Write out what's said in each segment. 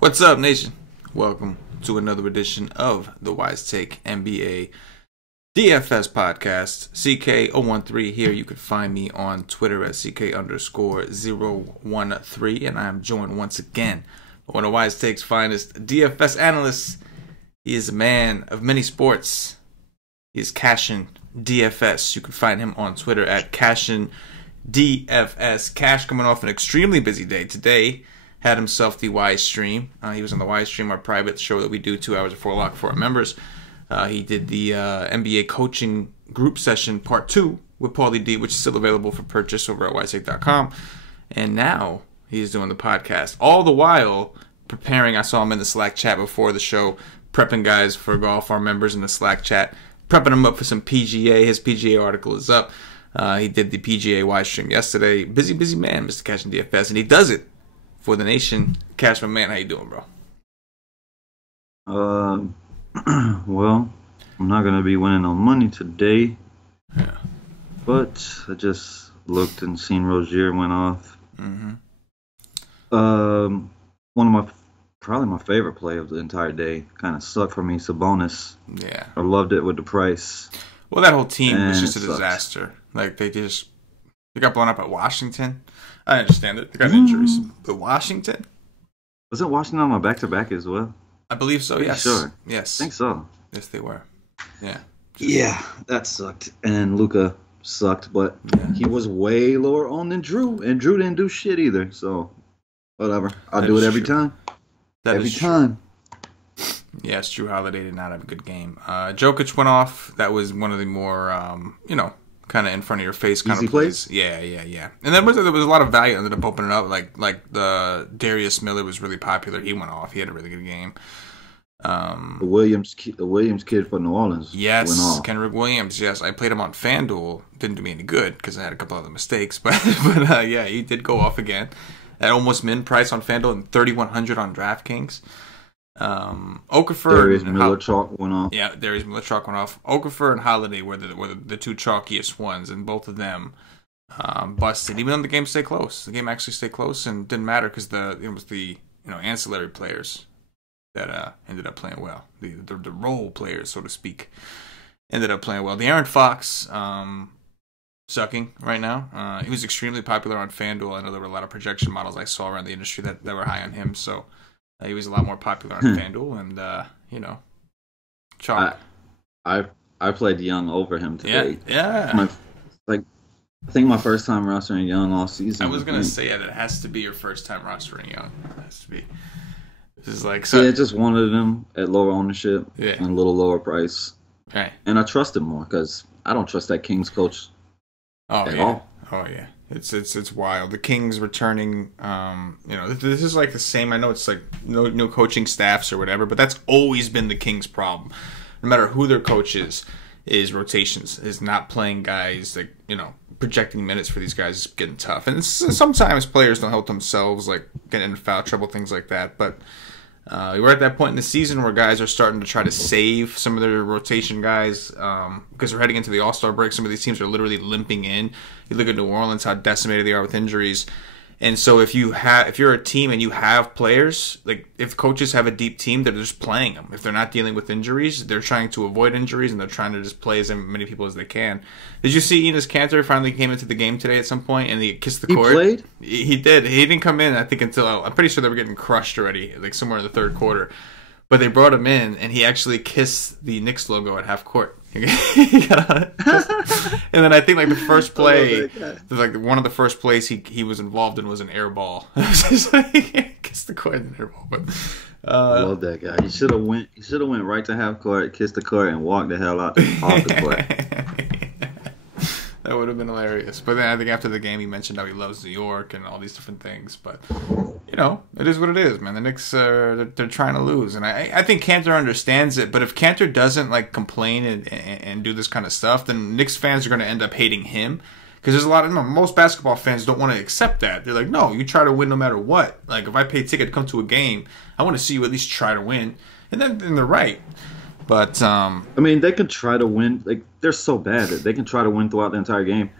What's up, nation? Welcome to another edition of the Wise Take NBA DFS podcast. CK013 here. You can find me on Twitter at CK_013, and I am joined once again by one of Wise Take's finest DFS analysts. He is a man of many sports. He is CashinDFS. You can find him on Twitter at CashinDFS. Cash coming off an extremely busy day today. Had himself the Wise Stream. He was on the Wise Stream, our private show that we do 2 hours before lock for our members. He did the NBA coaching group session part 2 with Paulie D, which is still available for purchase over at wisetake.com. And now he's doing the podcast. All the while preparing, I saw him in the Slack chat before the show, prepping guys for golf, our members in the Slack chat, prepping them up for some PGA. His PGA article is up. He did the PGA Wise Stream yesterday. Busy man, Mr. CashinDFS, and he does it for the nation. Cash, my man, how you doing, bro? Well, I'm not going to be winning on money today. Yeah. But I just looked and seen Rozier went off. Mm-hmm. Probably my favorite play of the entire day. Kind of sucked for me, Sabonis. Yeah. I loved it with the price. Well, that whole team was just a sucks. disaster. Like, they got blown up at Washington. I understand it. They got injuries. But Washington? Wasn't Washington on my back-to-back as well? I believe so, yes. Sure. Yes. I think so. Yes, they were. Yeah. Yeah, that sucked. And Luka sucked, but he was way lower on than Drew. And Drew didn't do shit either, so whatever. I'll do it every time. Every time. Yes, Drew Holiday did not have a good game. Jokic went off. That was one of the more, kind of in front of your face kind Easy of plays. plays? Yeah. And then there was a lot of value ended up opening up. Like the Darius Miller was really popular. He went off. He had a really good game. The Williams kid for New Orleans went Yes, off. Kenrich Williams. Yes, I played him on FanDuel. Didn't do me any good because I had a couple other mistakes. But yeah, he did go off again at almost min price on FanDuel and 3,100 on DraftKings. Okafor Darius and Miller chalk went off. Yeah, Darius Miller chalk went off. Okafor and Holiday were the two chalkiest ones, and both of them busted. Even though the game stayed close, the game actually stayed close and didn't matter because it was the ancillary players that ended up playing well. The role players, so to speak, ended up playing well. The Aaron Fox sucking right now. He was extremely popular on FanDuel. I know there were a lot of projection models I saw around the industry that were high on him. So. He was a lot more popular on FanDuel, and chalk. I played Young over him today. Yeah. I think my first time rostering Young all season. I was gonna say that it has to be your first time rostering Young. It has to be. This is like just one of them at lower ownership and a little lower price. Right. And I trust him more because I don't trust that Kings coach at all. Oh yeah. It's wild. The Kings returning, this is like the same. I know it's like no coaching staffs or whatever, but that's always been the Kings' problem. No matter who their coach is rotations, is not playing guys, like, projecting minutes for these guys is getting tough. And sometimes players don't help themselves, like getting into foul trouble, things like that. But we're at that point in the season where guys are starting to try to save some of their rotation guys because we're heading into the All-Star break. Some of these teams are literally limping in. You look at New Orleans, how decimated they are with injuries. And so if you're a team and you have players, like if coaches have a deep team, they're just playing them. If they're not dealing with injuries, they're trying to avoid injuries and they're trying to just play as many people as they can. Did you see Enes Kanter finally came into the game today at some point and he kissed the court? He played? He did. He didn't come in, I think, until I'm pretty sure they were getting crushed already, like somewhere in the third quarter. But they brought him in and he actually kissed the Knicks logo at half court. He got on it. And then I think like the first play, like one of the first plays he was involved in was an air ball. Just like, kissed the court and an air ball. But I love that guy. He should have went right to half court, kissed the court, and walked the hell off the court. That would have been hilarious. But then I think after the game he mentioned how he loves New York and all these different things. But it is what it is, man. The Knicks they're trying to lose, and I think Kanter understands it. But if Kanter doesn't like complain and do this kind of stuff, then Knicks fans are going to end up hating him because there's a lot of most basketball fans don't want to accept that. They're like, no, you try to win no matter what. Like if I pay a ticket to come to a game, I want to see you at least try to win, and then they're right. But they can try to win. Like they're so bad that they can try to win throughout the entire game,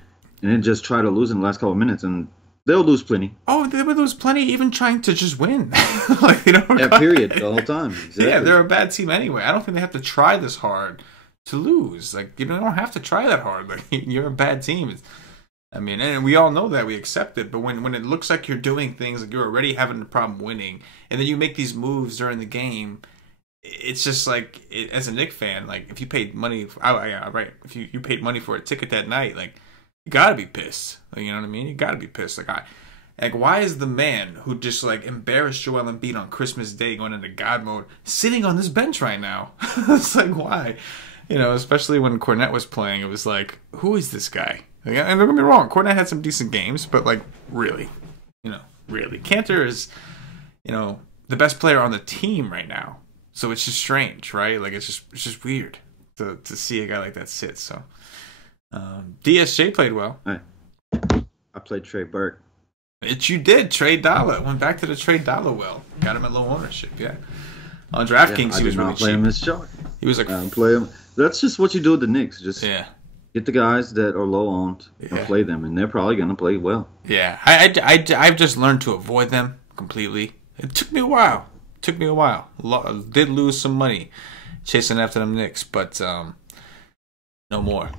and then just try to lose in the last couple of minutes, and They'll lose plenty. Oh, they would lose plenty even trying to just win. Yeah, period. The whole time. Exactly. Yeah, they're a bad team anyway. I don't think they have to try this hard to lose. Like, you don't have to try that hard. Like, you're a bad team. I mean, and we all know that. We accept it. But when it looks like you're doing things, like you're already having a problem winning, and then you make these moves during the game, it's just like, as a Knicks fan, like, if you paid money, right, if you paid money for a ticket that night, like, you gotta be pissed. Like, you know what I mean? You gotta be pissed. Like, why is the man who just, like, embarrassed Joel Embiid on Christmas Day going into God mode sitting on this bench right now? It's like, why? You know, especially when Kornet was playing, it was like, who is this guy? Like, and don't get me wrong, Kornet had some decent games, but, like, really? You know, really. Cantor is, you know, the best player on the team right now. So it's just strange, right? Like, it's just weird to see a guy like that sit, so... DSJ played well. Hey, I played Trey Burke. You did. Trey Dollar. Went back to the Trey Dollar well. Got him at low ownership, yeah. On DraftKings, he was really cheap. Him as chart. He was like... play him. That's just what you do with the Knicks. Just get the guys that are low owned and play them, and they're probably going to play well. Yeah. I've just learned to avoid them completely. It took me a while. Did lose some money chasing after them Knicks, but no more.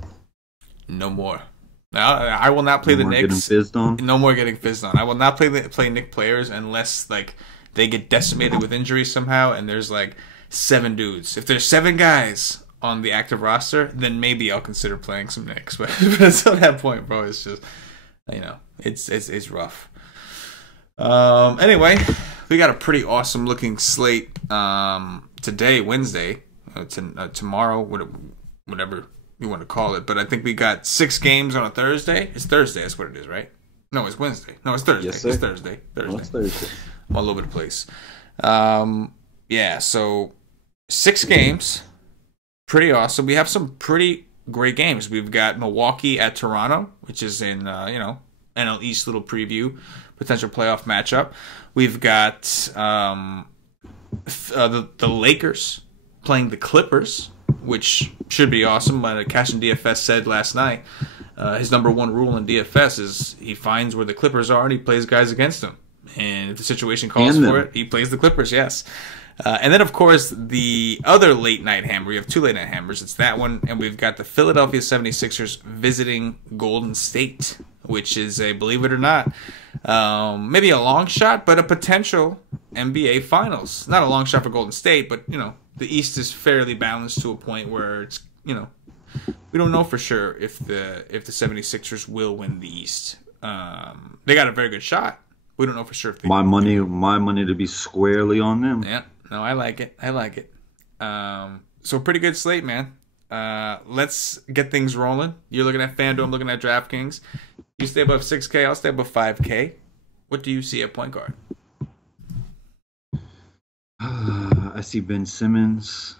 Now, I will not play the Knicks. No more getting fizzed on. I will not play Knicks players unless, like, they get decimated with injuries somehow and there's, like, 7 dudes. If there's 7 guys on the active roster, then maybe I'll consider playing some Knicks. But until that point, bro, it's just, you know, it's rough. Anyway, we got a pretty awesome looking slate today, Wednesday. Tomorrow, whatever you want to call it, but I think we got 6 games on a Thursday. It's Thursday, that's what it is, right? No, it's Wednesday. No, it's Thursday. Yes, it's Thursday. Oh, it's Thursday. I'm all over the place. Yeah, so 6 games. Pretty awesome. We have some pretty great games. We've got Milwaukee at Toronto, which is in NL East little preview, potential playoff matchup. We've got the Lakers playing the Clippers, which should be awesome. CashinDFS said last night his number 1 rule in DFS is he finds where the Clippers are and he plays guys against them. And if the situation calls for it, he plays the Clippers, yes. And then, of course, the other late night hammer. We have 2 late night hammers. It's that one, and we've got the Philadelphia 76ers visiting Golden State, which is a, believe it or not, maybe a long shot, but a potential NBA Finals. Not a long shot for Golden State, but, you know, the East is fairly balanced to a point where it's, you know, we don't know for sure if the 76ers will win the East. They got a very good shot. We don't know for sure if they my money to be squarely on them. Yeah. No, I like it. So pretty good slate, man. Let's get things rolling. You're looking at FanDuel, I'm looking at DraftKings. You stay above 6K, I'll stay above 5K. What do you see at point guard? I see Ben Simmons,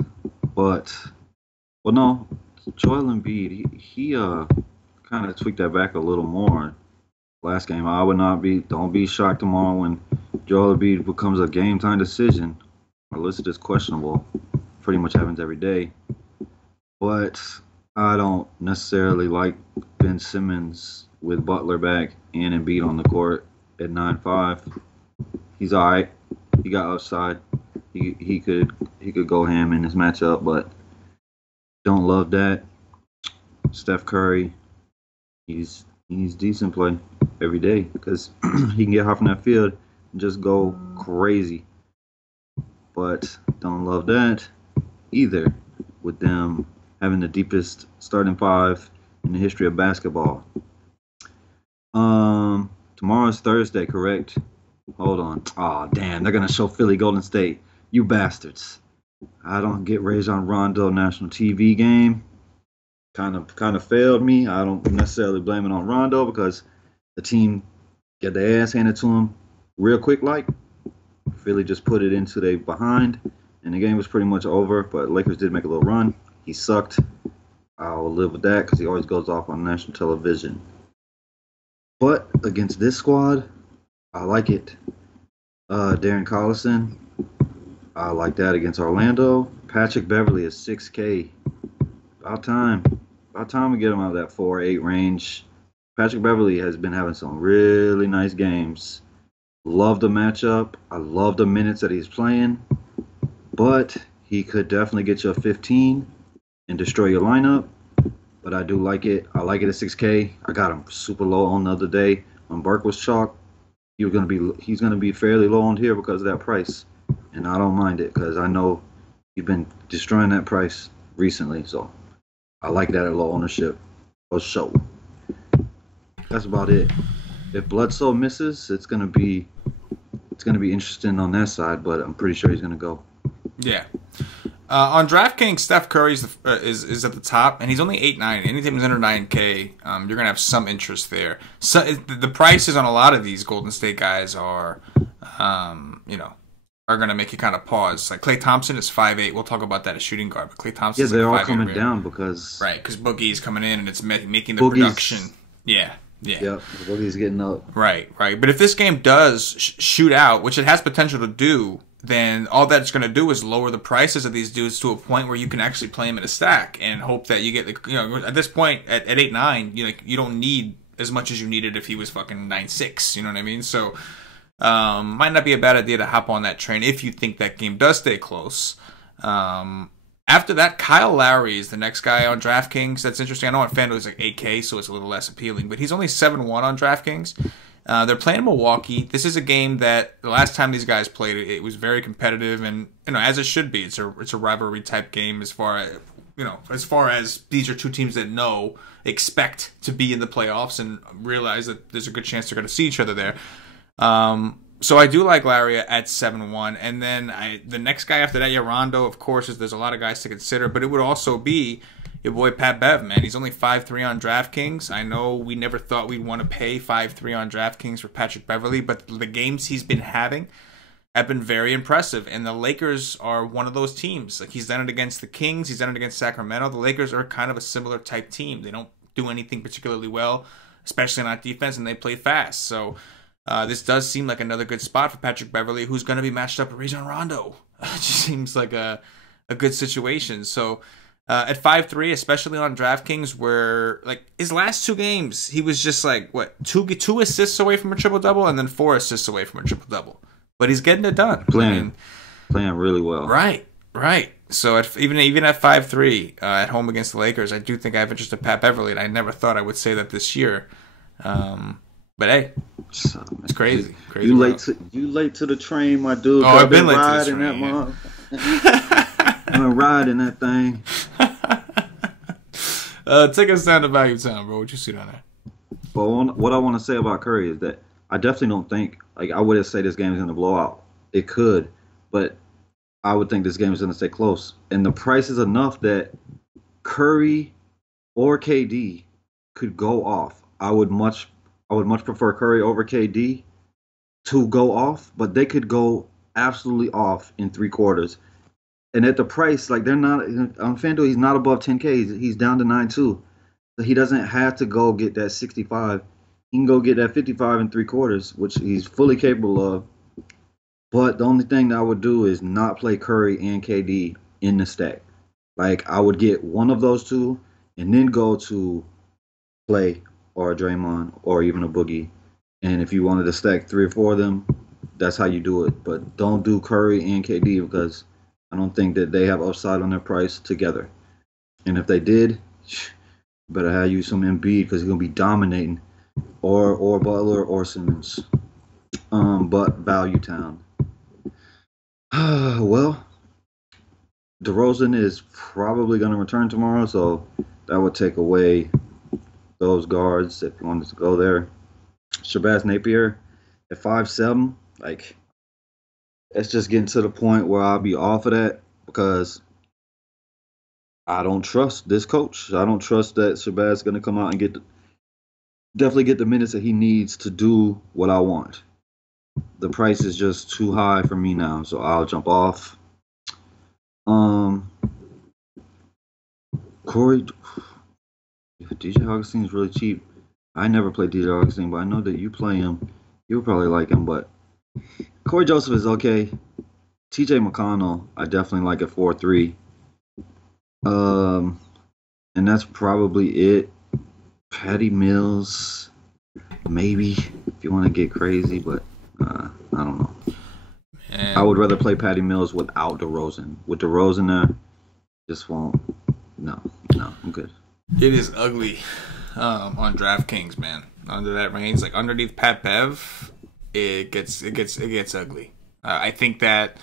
but no, Joel Embiid. He kind of tweaked that back a little more last game. Don't be shocked tomorrow when Joel Embiid becomes a game time decision. Or listed as questionable. Pretty much happens every day. But I don't necessarily like Ben Simmons with Butler back and Embiid on the court at 9-5. He's all right. He got upside. He could go ham in this matchup, but don't love that. Steph Curry, he's decent play every day because he can get hot from that field and just go crazy. But don't love that either, with them having the deepest starting 5 in the history of basketball. Tomorrow's Thursday, correct? Hold on. Oh, damn, they're going to show Philly Golden State. You bastards. I don't get Rajon Rondo national TV game. Kind of failed me. I don't necessarily blame it on Rondo because the team got their ass handed to him real quick like. Philly just put it into their behind, and the game was pretty much over, but Lakers did make a little run. He sucked. I'll live with that because he always goes off on national television. But against this squad, I like it. Darren Collison, I like that against Orlando. Patrick Beverly is 6K. About time we get him out of that 4-8 range. Patrick Beverly has been having some really nice games. Love the matchup. I love the minutes that he's playing, but he could definitely get you a 15 and destroy your lineup. But I do like it. I like it at 6K. I got him super low on the other day when Burke was chalk. He's gonna be fairly low on here because of that price, and I don't mind it because I know you've been destroying that price recently. So I like that at low ownership. For sure. That's about it. If Bledsoe misses, it's gonna be interesting on that side, but I'm pretty sure he's gonna go. Yeah. On DraftKings, Steph Curry is at the top, and he's only 8.9. Anything that's under 9K, you're gonna have some interest there. So the prices on a lot of these Golden State guys are gonna make you kind of pause. Like Klay Thompson is 5'8". We'll talk about that as shooting guard, but Klay Thompson. Yeah, they're all coming down because Boogie's coming in and it's making the production. Yeah. Yeah, Boogie's getting up. Right. But if this game does shoot out, which it has potential to do, then all that's going to do is lower the prices of these dudes to a point where you can actually play them in a stack and hope that you get at this point at 8.9, you don't need as much as you needed if he was fucking 9.6. You know what I mean? So might not be a bad idea to hop on that train if you think that game does stay close. After that, Kyle Lowry is the next guy on DraftKings. That's interesting. I know on FanDuel he's like 8K, so it's a little less appealing, but he's only 7-1 on DraftKings. They're playing Milwaukee. This is a game that the last time these guys played, it was very competitive, and as it should be. It's a rivalry type game as far as these are two teams that expect to be in the playoffs and realize that there's a good chance they're going to see each other there. So I do like Larry at 7-1, and then the next guy after that, Rondo, of course, there's a lot of guys to consider, but it would also be your boy Pat Bev, man. He's only 5.3 on DraftKings. I know we never thought we'd want to pay 5.3 on DraftKings for Patrick Beverly, but the games he's been having have been very impressive, and the Lakers are one of those teams. Like, he's done it against the Kings, he's done it against Sacramento. The Lakers are kind of a similar type team. They don't do anything particularly well, especially on defense, and they play fast. So this does seem like another good spot for Patrick Beverly, who's going to be matched up with Rajon Rondo. It just seems like a good situation. So at 5.3, especially on DraftKings, where like his last two games, he was just like two assists away from a triple double, and then 4 assists away from a triple double. But he's getting it done. Playing really well. Right. So even at 5.3 at home against the Lakers, I do think I have interest in Pat Beverly, and I never thought I would say that this year. But hey, it's crazy. You late to the train, my dude. Oh, I've been late to the train. I've been riding that thing. Take us down to Value Town, bro. What you see down there? Well, what I want to say about Curry is that I definitely don't think, I wouldn't say this game is going to blow out. It could, but I would think this game is going to stay close. And the price is enough that Curry or KD could go off. I would much prefer Curry over KD to go off, but they could go absolutely off in 3 quarters. And at the price, like they're not on FanDuel, he's not above 10K. He's down to 9.2. So he doesn't have to go get that 65. He can go get that 55 in 3 quarters, which he's fully capable of. But the only thing that I would do is not play Curry and KD in the stack. Like I would get one of those two and then go to Klay or a Draymond or even a Boogie. And if you wanted to stack 3 or 4 of them, that's how you do it. But don't do Curry and KD because I don't think that they have upside on their price together. And if they did, better have you some Embiid because he's going to be dominating. Or Butler or Simmons. But Value Town. Well, DeRozan is probably going to return tomorrow, so that would take away those guards if you wanted to go there. Shabazz Napier at 5.7, like it's just getting to the point where I'll be off of that because I don't trust this coach. I don't trust that Shabazz is going to come out and definitely get the minutes that he needs to do what I want. The price is just too high for me now, so I'll jump off. Corey, DJ Augustine is really cheap. I never played DJ Augustine, but I know that you play him. You'll probably like him, but Corey Joseph is okay. TJ McConnell, I definitely like at 4.3. And that's probably it Patty Mills, maybe if you want to get crazy, but I don't know. Man. I would rather play Patty Mills without DeRozan. With DeRozan there, just won't. No, I'm good. It is ugly on DraftKings, man. Under that range, like underneath Pat Bev, it gets ugly. I think that.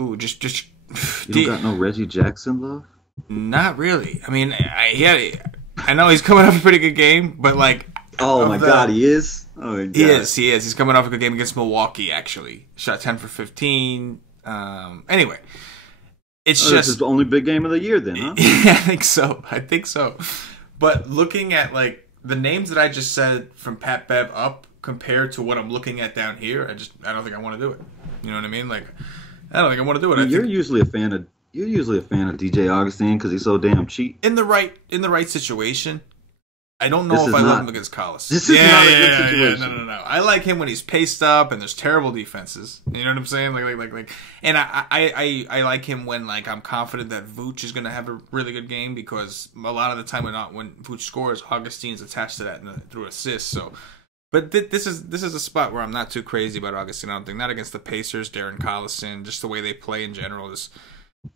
Ooh, just. You don't got no Reggie Jackson love? Not really. I mean, I know he's coming off a pretty good game, but like. Oh my God, he is. Oh my God. He is. He's coming off a good game against Milwaukee. Actually, shot 10 for 15. Anyway, it's just this is the only big game of the year, then, huh? Yeah, I think so. But looking at like the names that I just said from Pat Bev up compared to what I'm looking at down here, I don't think I want to do it. You know what I mean? Like, I don't think I want to do it. You're usually a fan of DJ Augustine because he's so damn cheap. In the right situation. I don't know if I love him against Collis. This is not a good situation. Yeah, no. I like him when he's paced up and there's terrible defenses. You know what I'm saying? Like. And I like him when like I'm confident that Vooch is going to have a really good game because a lot of the time when Vooch scores, Augustine's attached to that through assists. So, but this is a spot where I'm not too crazy about Augustine. I don't think not against the Pacers, Darren Collison, just the way they play in general is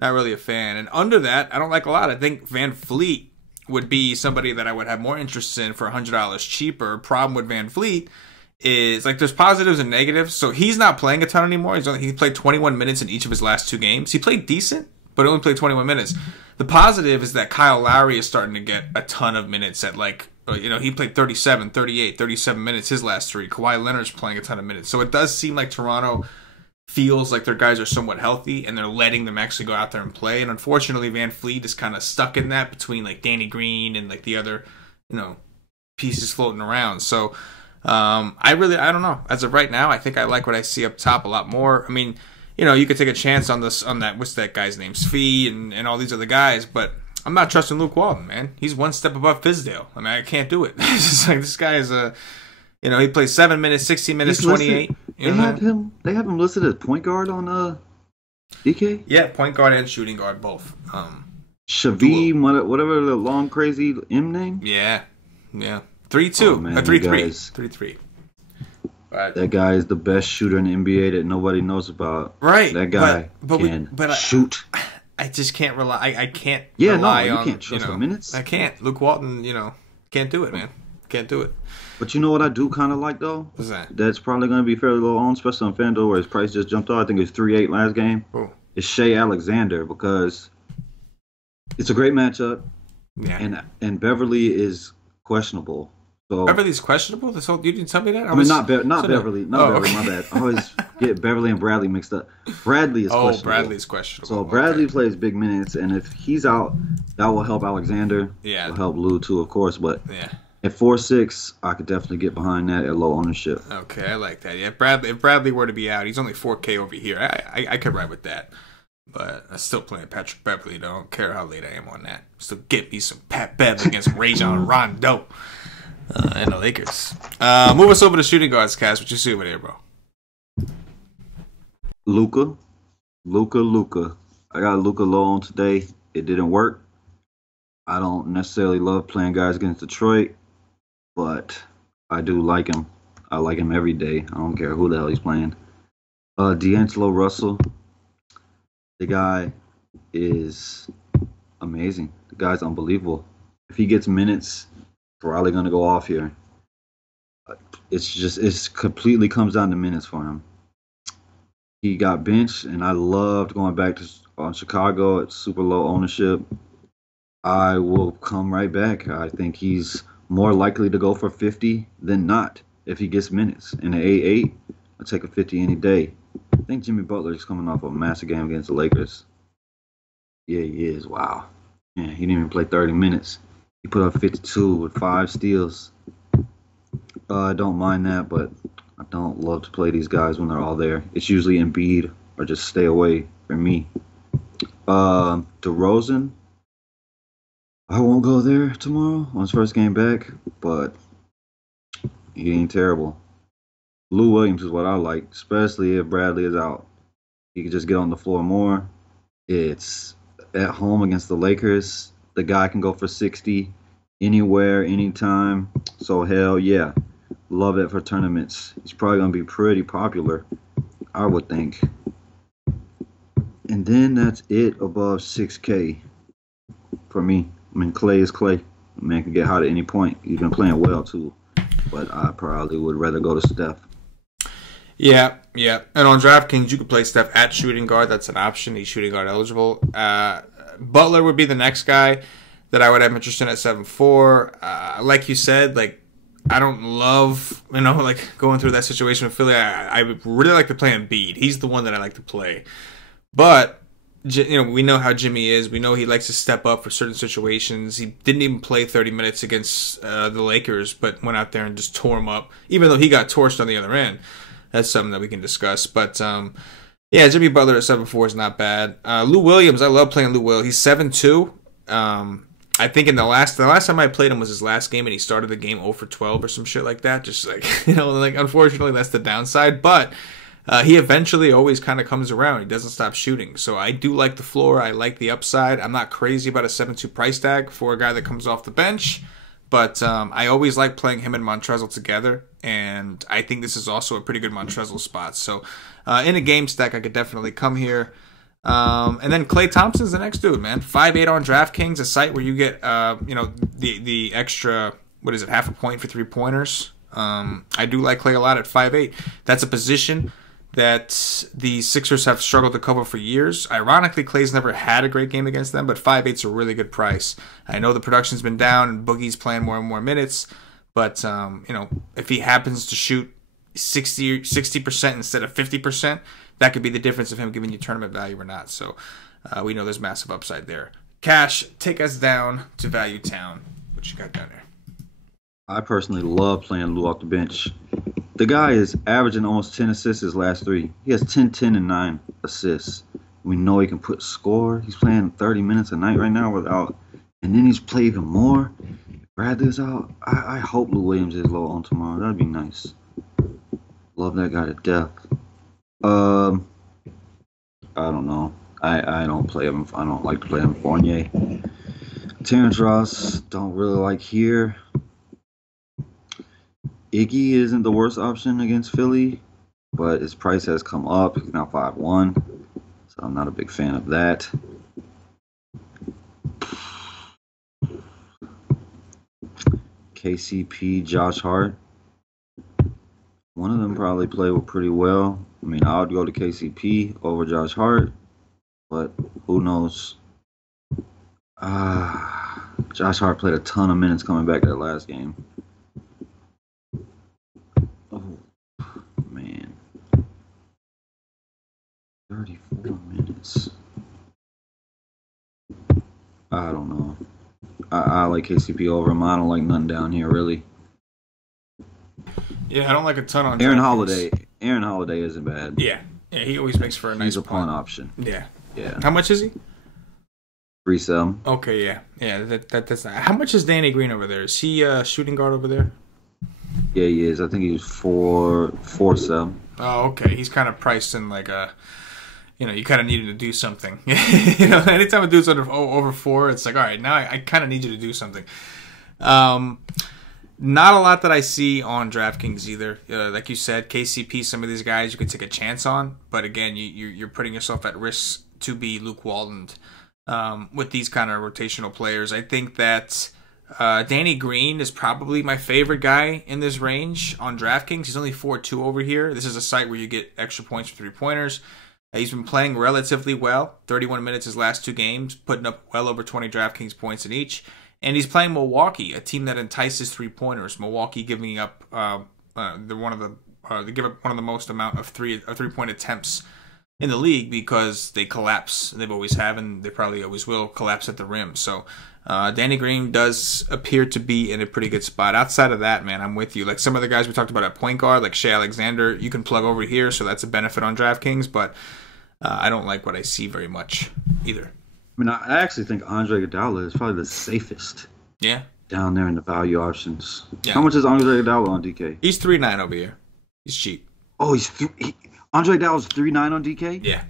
not really a fan. And under that, I don't like a lot. I think Van Fleet would be somebody that I would have more interest in for $100 cheaper. Problem with Van Fleet is like there's positives and negatives. So he's not playing a ton anymore. He played 21 minutes in each of his last 2 games. He played decent, but only played 21 minutes. The positive is that Kyle Lowry is starting to get a ton of minutes at like, he played 37, 38, 37 minutes his last 3. Kawhi Leonard's playing a ton of minutes. So it does seem like Toronto feels like their guys are somewhat healthy and they're letting them actually go out there and play. And unfortunately, Van Fleet is kind of stuck in that between like Danny Green and like the other, pieces floating around. So I don't know. As of right now, I think I like what I see up top a lot more. I mean, you could take a chance on that, what's that guy's name? Sfee and all these other guys, but I'm not trusting Luke Walton, man. He's one step above Fizdale. I mean, I can't do it. It's just like this guy is he plays 7 minutes, 16 minutes, 28. They have him listed as point guard on DK? Yeah, point guard and shooting guard both. Shavim, whatever the long crazy M name? Yeah. 3-2. 3-3. Right. That guy is the best shooter in the NBA that nobody knows about. Right. That guy can shoot. I just can't rely. I can't. Yeah, no, you can't trust the minutes. I can't. Luke Walton, can't do it, man. Can't do it. But you know what I do kind of like, though? What's that? That's probably going to be fairly low on, especially on FanDuel, where his price just jumped off. I think it was 3-8 last game. Ooh. It's Shea Alexander because it's a great matchup. Yeah. And Beverly is questionable. So Beverly's questionable? You didn't tell me that? Not Beverly. Beverly, my bad. I always get Beverly and Bradley mixed up. Bradley is questionable. Bradley's questionable. So Bradley plays big minutes, and if he's out, that will help Alexander. Yeah. It'll help Lou, too, of course. But yeah. At 4-6, I could definitely get behind that at low ownership. Okay, I like that. Yeah, if Bradley were to be out, he's only 4K over here. I could ride with that. But I'm still playing Patrick Beverly. I don't care how late I am on that. Still get me some Pat Bev against Rajon Rondo and the Lakers. Move us over to shooting guards, Cass. What you see over there, bro? Luka. I got Luka low on today. It didn't work. I don't necessarily love playing guys against Detroit, but I do like him. I like him every day. I don't care who the hell he's playing. D'Angelo Russell. The guy is amazing. The guy's unbelievable. If he gets minutes, probably going to go off here. It's completely comes down to minutes for him. He got benched, and I loved going back on Chicago at super low ownership. I will come right back. I think he's more likely to go for 50 than not if he gets minutes. In an 8-8, I'll take a 50 any day. I think Jimmy Butler is coming off a massive game against the Lakers. Yeah, he is. Wow. Yeah, he didn't even play 30 minutes. He put up 52 with 5 steals. I don't mind that, but I don't love to play these guys when they're all there. It's usually Embiid or just stay away from me. DeRozan, I won't go there tomorrow on his first game back, but he ain't terrible. Lou Williams is what I like, especially if Bradley is out. He can just get on the floor more. It's at home against the Lakers. The guy can go for 60. anywhere, anytime. So hell yeah, love it for tournaments. He's probably gonna be pretty popular, I would think. And then that's it above 6K for me. I mean, Clay is Clay. Man can get hot at any point. He's been playing well too, but I probably would rather go to Steph. Yeah. And on DraftKings, you could play Steph at shooting guard. That's an option. He's shooting guard eligible. Butler would be the next guy that I would have interest in at 7-4. Like you said, like I don't love, like going through that situation with Philly. I would really like to play Embiid. He's the one that I like to play. But we know how Jimmy is. We know he likes to step up for certain situations. He didn't even play 30 minutes against the Lakers, but went out there and just tore him up, even though he got torched on the other end. That's something that we can discuss. But, Jimmy Butler at 7-4 is not bad. Lou Williams, I love playing Lou Will. He's 7-2. I think in the last time I played him was his last game, and he started the game 0 for 12 or some shit like that. Just like, unfortunately, that's the downside. But he eventually always kind of comes around. He doesn't stop shooting. So I do like the floor. I like the upside. I'm not crazy about a 7-2 price tag for a guy that comes off the bench. But I always like playing him and Montrezl together. And I think this is also a pretty good Montrezl spot. So in a game stack, I could definitely come here. And then Klay Thompson's the next dude, man. 5'8" on DraftKings, a site where you get, the extra, half a point for 3-pointers. I do like Klay a lot at 5'8". That's a position that the Sixers have struggled to cover for years. Ironically, Klay's never had a great game against them, but 5'8's a really good price. I know the production's been down and Boogie's playing more and more minutes, but if he happens to shoot 60% instead of 50%, that could be the difference of him giving you tournament value or not. So we know there's massive upside there. Cash, take us down to Value Town. What you got down there? I personally love playing Lou off the bench. The guy is averaging almost 10 assists his last 3. He has 10, 10, and 9 assists. We know he can score. He's playing 30 minutes a night right now and then he's played even more. Bradley's out. I hope Lou Williams is low on tomorrow. That'd be nice. Love that guy to death. I don't know. I don't play him. I don't like to play him. Fournier. Terrence Ross, don't really like here. Iggy isn't the worst option against Philly, but his price has come up. He's now 5-1, so I'm not a big fan of that. KCP, Josh Hart. One of them probably played pretty well. I mean, I would go to KCP over Josh Hart, but who knows? Josh Hart played a ton of minutes coming back that last game. Oh, man. 34 minutes. I don't know. I like KCP over him. I don't like nothing down here, really. Yeah, I don't like a ton on Aaron Holiday. Aaron Holiday isn't bad. Yeah, he always makes for a nice He's a pawn option. Yeah. How much is he? 3-7. Okay, yeah. That's not. How much is Danny Green over there? Is he shooting guard over there? Yeah, he is. I think he's 4-7. Oh, okay. He's kind of priced in like a. You kind of need him to do something. Anytime a dude's over 4, it's like, all right, now I kind of need you to do something. Not a lot that I see on DraftKings either. Like you said, KCP, some of these guys you could take a chance on, but again, you're putting yourself at risk to be Luke Walton with these kind of rotational players. I think that Danny Green is probably my favorite guy in this range on DraftKings. He's only 4-2 over here. This is a site where you get extra points for 3-pointers. He's been playing relatively well. 31 minutes his last 2 games, putting up well over 20 DraftKings points in each. And he's playing Milwaukee, a team that entices 3-pointers. Milwaukee giving up they give up one of the most amount of 3-point attempts in the league because they collapse. They've always have, and they probably always will collapse at the rim. So Danny Green does appear to be in a pretty good spot. Outside of that, man, I'm with you. Like some of the guys we talked about at point guard, like Shai Alexander, you can plug over here, so that's a benefit on DraftKings. But I don't like what I see very much either. I mean, I actually think Andre Iguodala is probably the safest. Yeah. Down there in the value options. Yeah. How much is Andre Iguodala on DK? He's 3.9 over here. He's cheap. Oh, Andre Iguodala's 3.9 on DK? Yeah.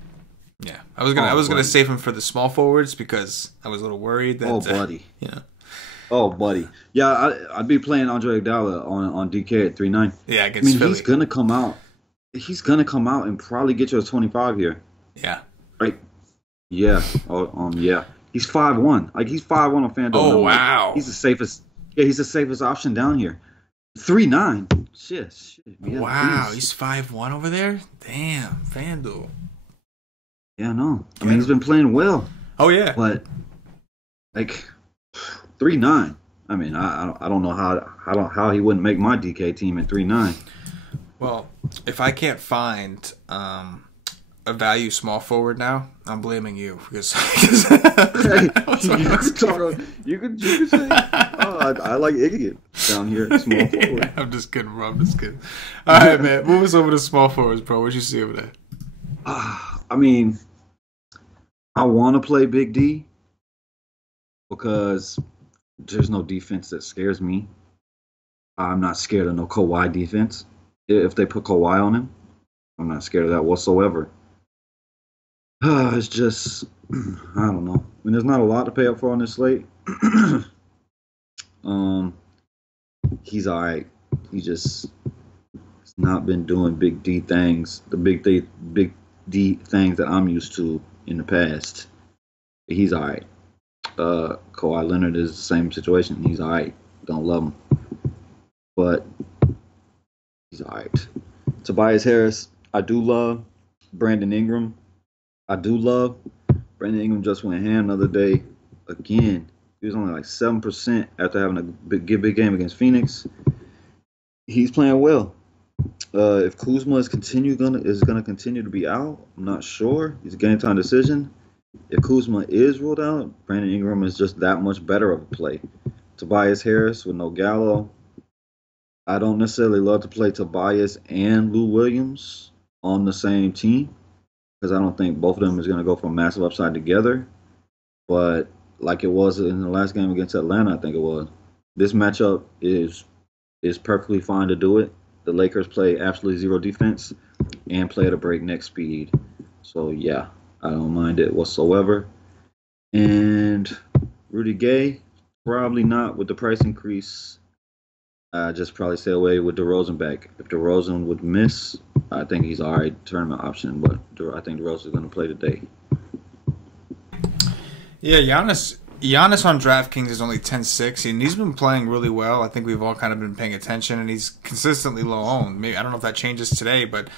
I was gonna save him for the small forwards because I was a little worried that. Oh, buddy. Oh, buddy. Yeah, I'd be playing Andre Iguodala on DK at 3.9. Yeah, I against mean, he's Philly. gonna come out. He's gonna come out and probably get you a 25 here. Yeah. Right? Yeah. Oh, yeah. He's 5'1". Like he's 5'1" on FanDuel. Oh, Like, wow. he's the safest. Yeah, he's the safest option down here. 3.9. Shit. Yeah, Wow, he's 5'1" over there? Damn, FanDuel. Yeah, no. I mean, he's been playing well. Oh, yeah. But like 3.9. I mean, I don't know how he wouldn't make my DK team at 3.9. Well, if I can't find a value small forward now, I'm blaming you because Hey, you could say, oh, I like Idiot down here at small forward. Yeah, I'm just kidding, bro. I'm just kidding. All right, man. Move us over to small forwards, bro. What you see over there? I mean, I want to play Big D because there's no defense that scares me. I'm not scared of no Kawhi defense. If they put Kawhi on him, I'm not scared of that whatsoever. It's just, I don't know. I mean, there's not a lot to pay up for on this slate. He's all right. He just has not been doing big D things, the big D things that I'm used to in the past. He's all right. Kawhi Leonard is the same situation. He's all right. Don't love him, but he's all right. Tobias Harris, I do love. Brandon Ingram, I do love. Brandon Ingram just went ham the other day. Again, he was only like 7% after having a big game against Phoenix. He's playing well. If Kuzma is gonna continue to be out, I'm not sure. He's a game time decision. If Kuzma is ruled out, Brandon Ingram is just that much better of a play. Tobias Harris with no Gallo. I don't necessarily love to play Tobias and Lou Williams on the same team because I don't think both of them is going to go for a massive upside together. But like it was in the last game against Atlanta, I think it was, this matchup is perfectly fine to do it. The Lakers play absolutely zero defense and play at a breakneck speed. So, yeah, I don't mind it whatsoever. And Rudy Gay, probably not with the price increase. Just probably stay away with DeRozan back. If DeRozan would miss, I think he's all right tournament option, but I think DeRozan is going to play today. Yeah, Giannis on DraftKings is only 10-6, and he's been playing really well. I think we've all kind of been paying attention, and he's consistently low owned. Maybe I don't know if that changes today, but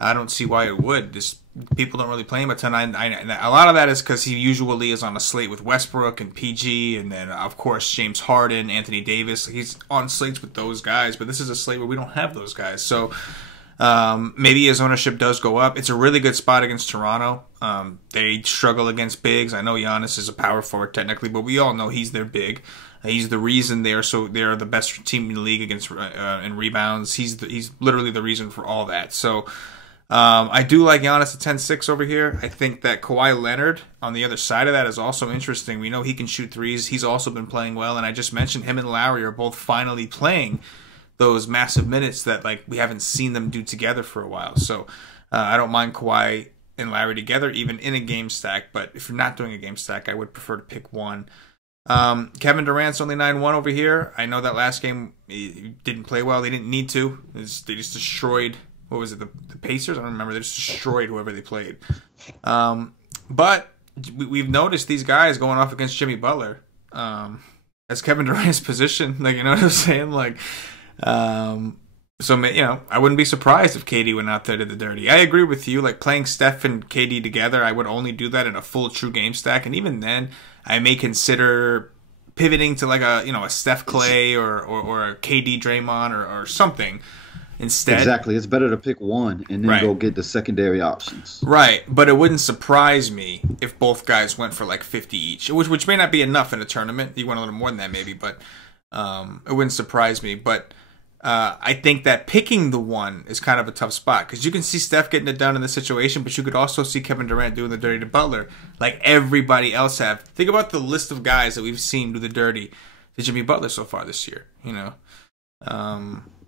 I don't see why it would. Just people don't really play him a ton. A lot of that is because he usually is on a slate with Westbrook and PG, and then of course James Harden, Anthony Davis. He's on slates with those guys, but this is a slate where we don't have those guys. So maybe his ownership does go up. It's a really good spot against Toronto. They struggle against bigs. I know Giannis is a power forward technically, but we all know he's their big. He's the reason they're the best team in the league against in rebounds. He's literally the reason for all that. So. I do like Giannis at 10-6 over here. I think that Kawhi Leonard on the other side of that is also interesting. We know he can shoot threes. He's also been playing well, and I just mentioned him and Lowry are both finally playing those massive minutes that we haven't seen them do together for a while. So I don't mind Kawhi and Lowry together, even in a game stack. But if you're not doing a game stack, I would prefer to pick one. Kevin Durant's only 9-1 over here. I know that last game he didn't play well. They didn't need to. They just destroyed. What was it, the Pacers? I don't remember. They just destroyed whoever they played. But we've noticed these guys going off against Jimmy Butler. As Kevin Durant's position, you know what I'm saying? So, I wouldn't be surprised if KD went out there to the dirty. I agree with you. Playing Steph and KD together, I would only do that in a full true game stack. And even then, I may consider pivoting to a Steph Clay or a KD Draymond or something. Instead, exactly. It's better to pick one and then go get the secondary options. Right, but it wouldn't surprise me if both guys went for 50 each, which may not be enough in a tournament. You want a little more than that maybe, but it wouldn't surprise me. But I think that picking the one is kind of a tough spot because you can see Steph getting it done in this situation, but you could also see Kevin Durant doing the dirty to Butler like everybody else have. Think about the list of guys that we've seen do the dirty to Jimmy Butler so far this year,